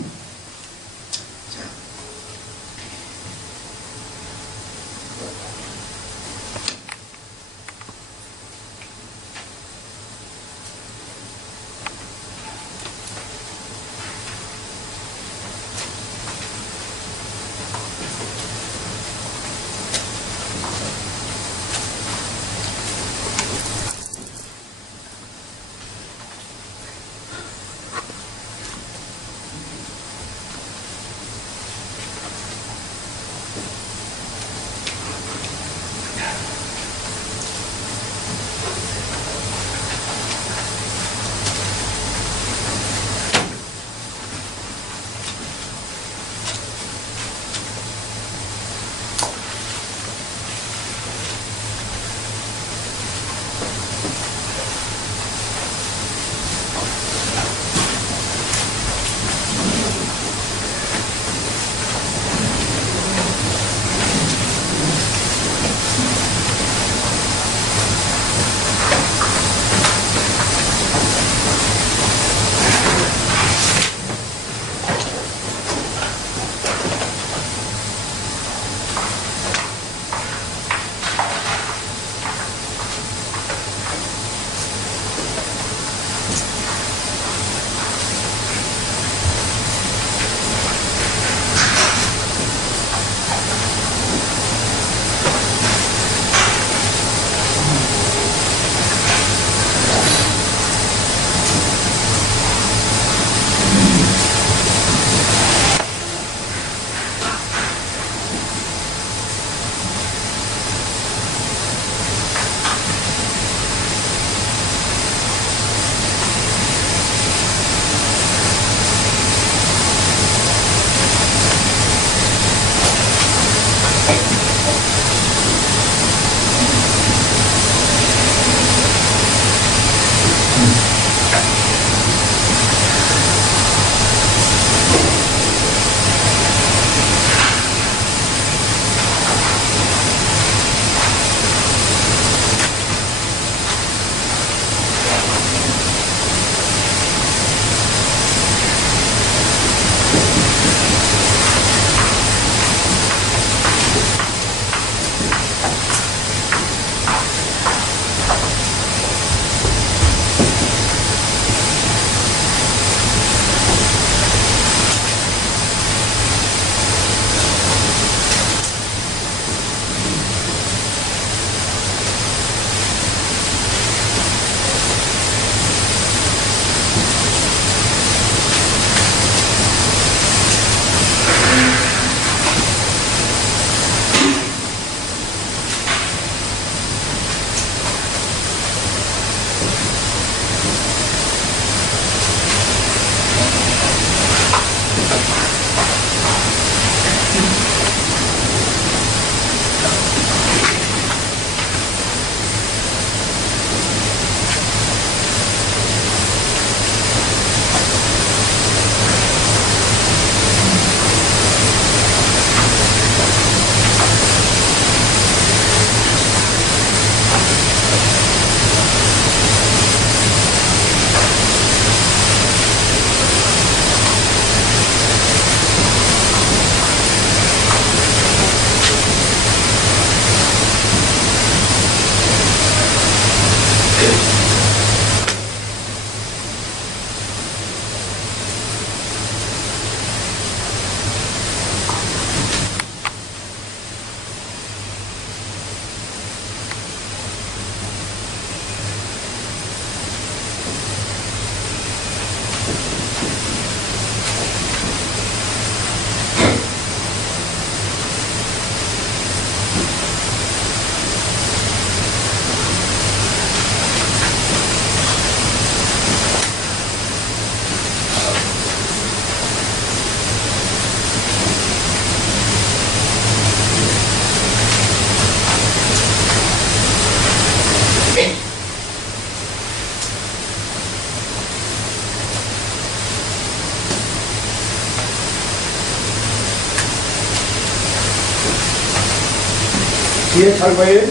귀에 찰 거예요?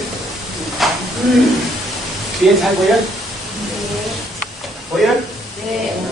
귀에 찰 거예요? 보여? 네.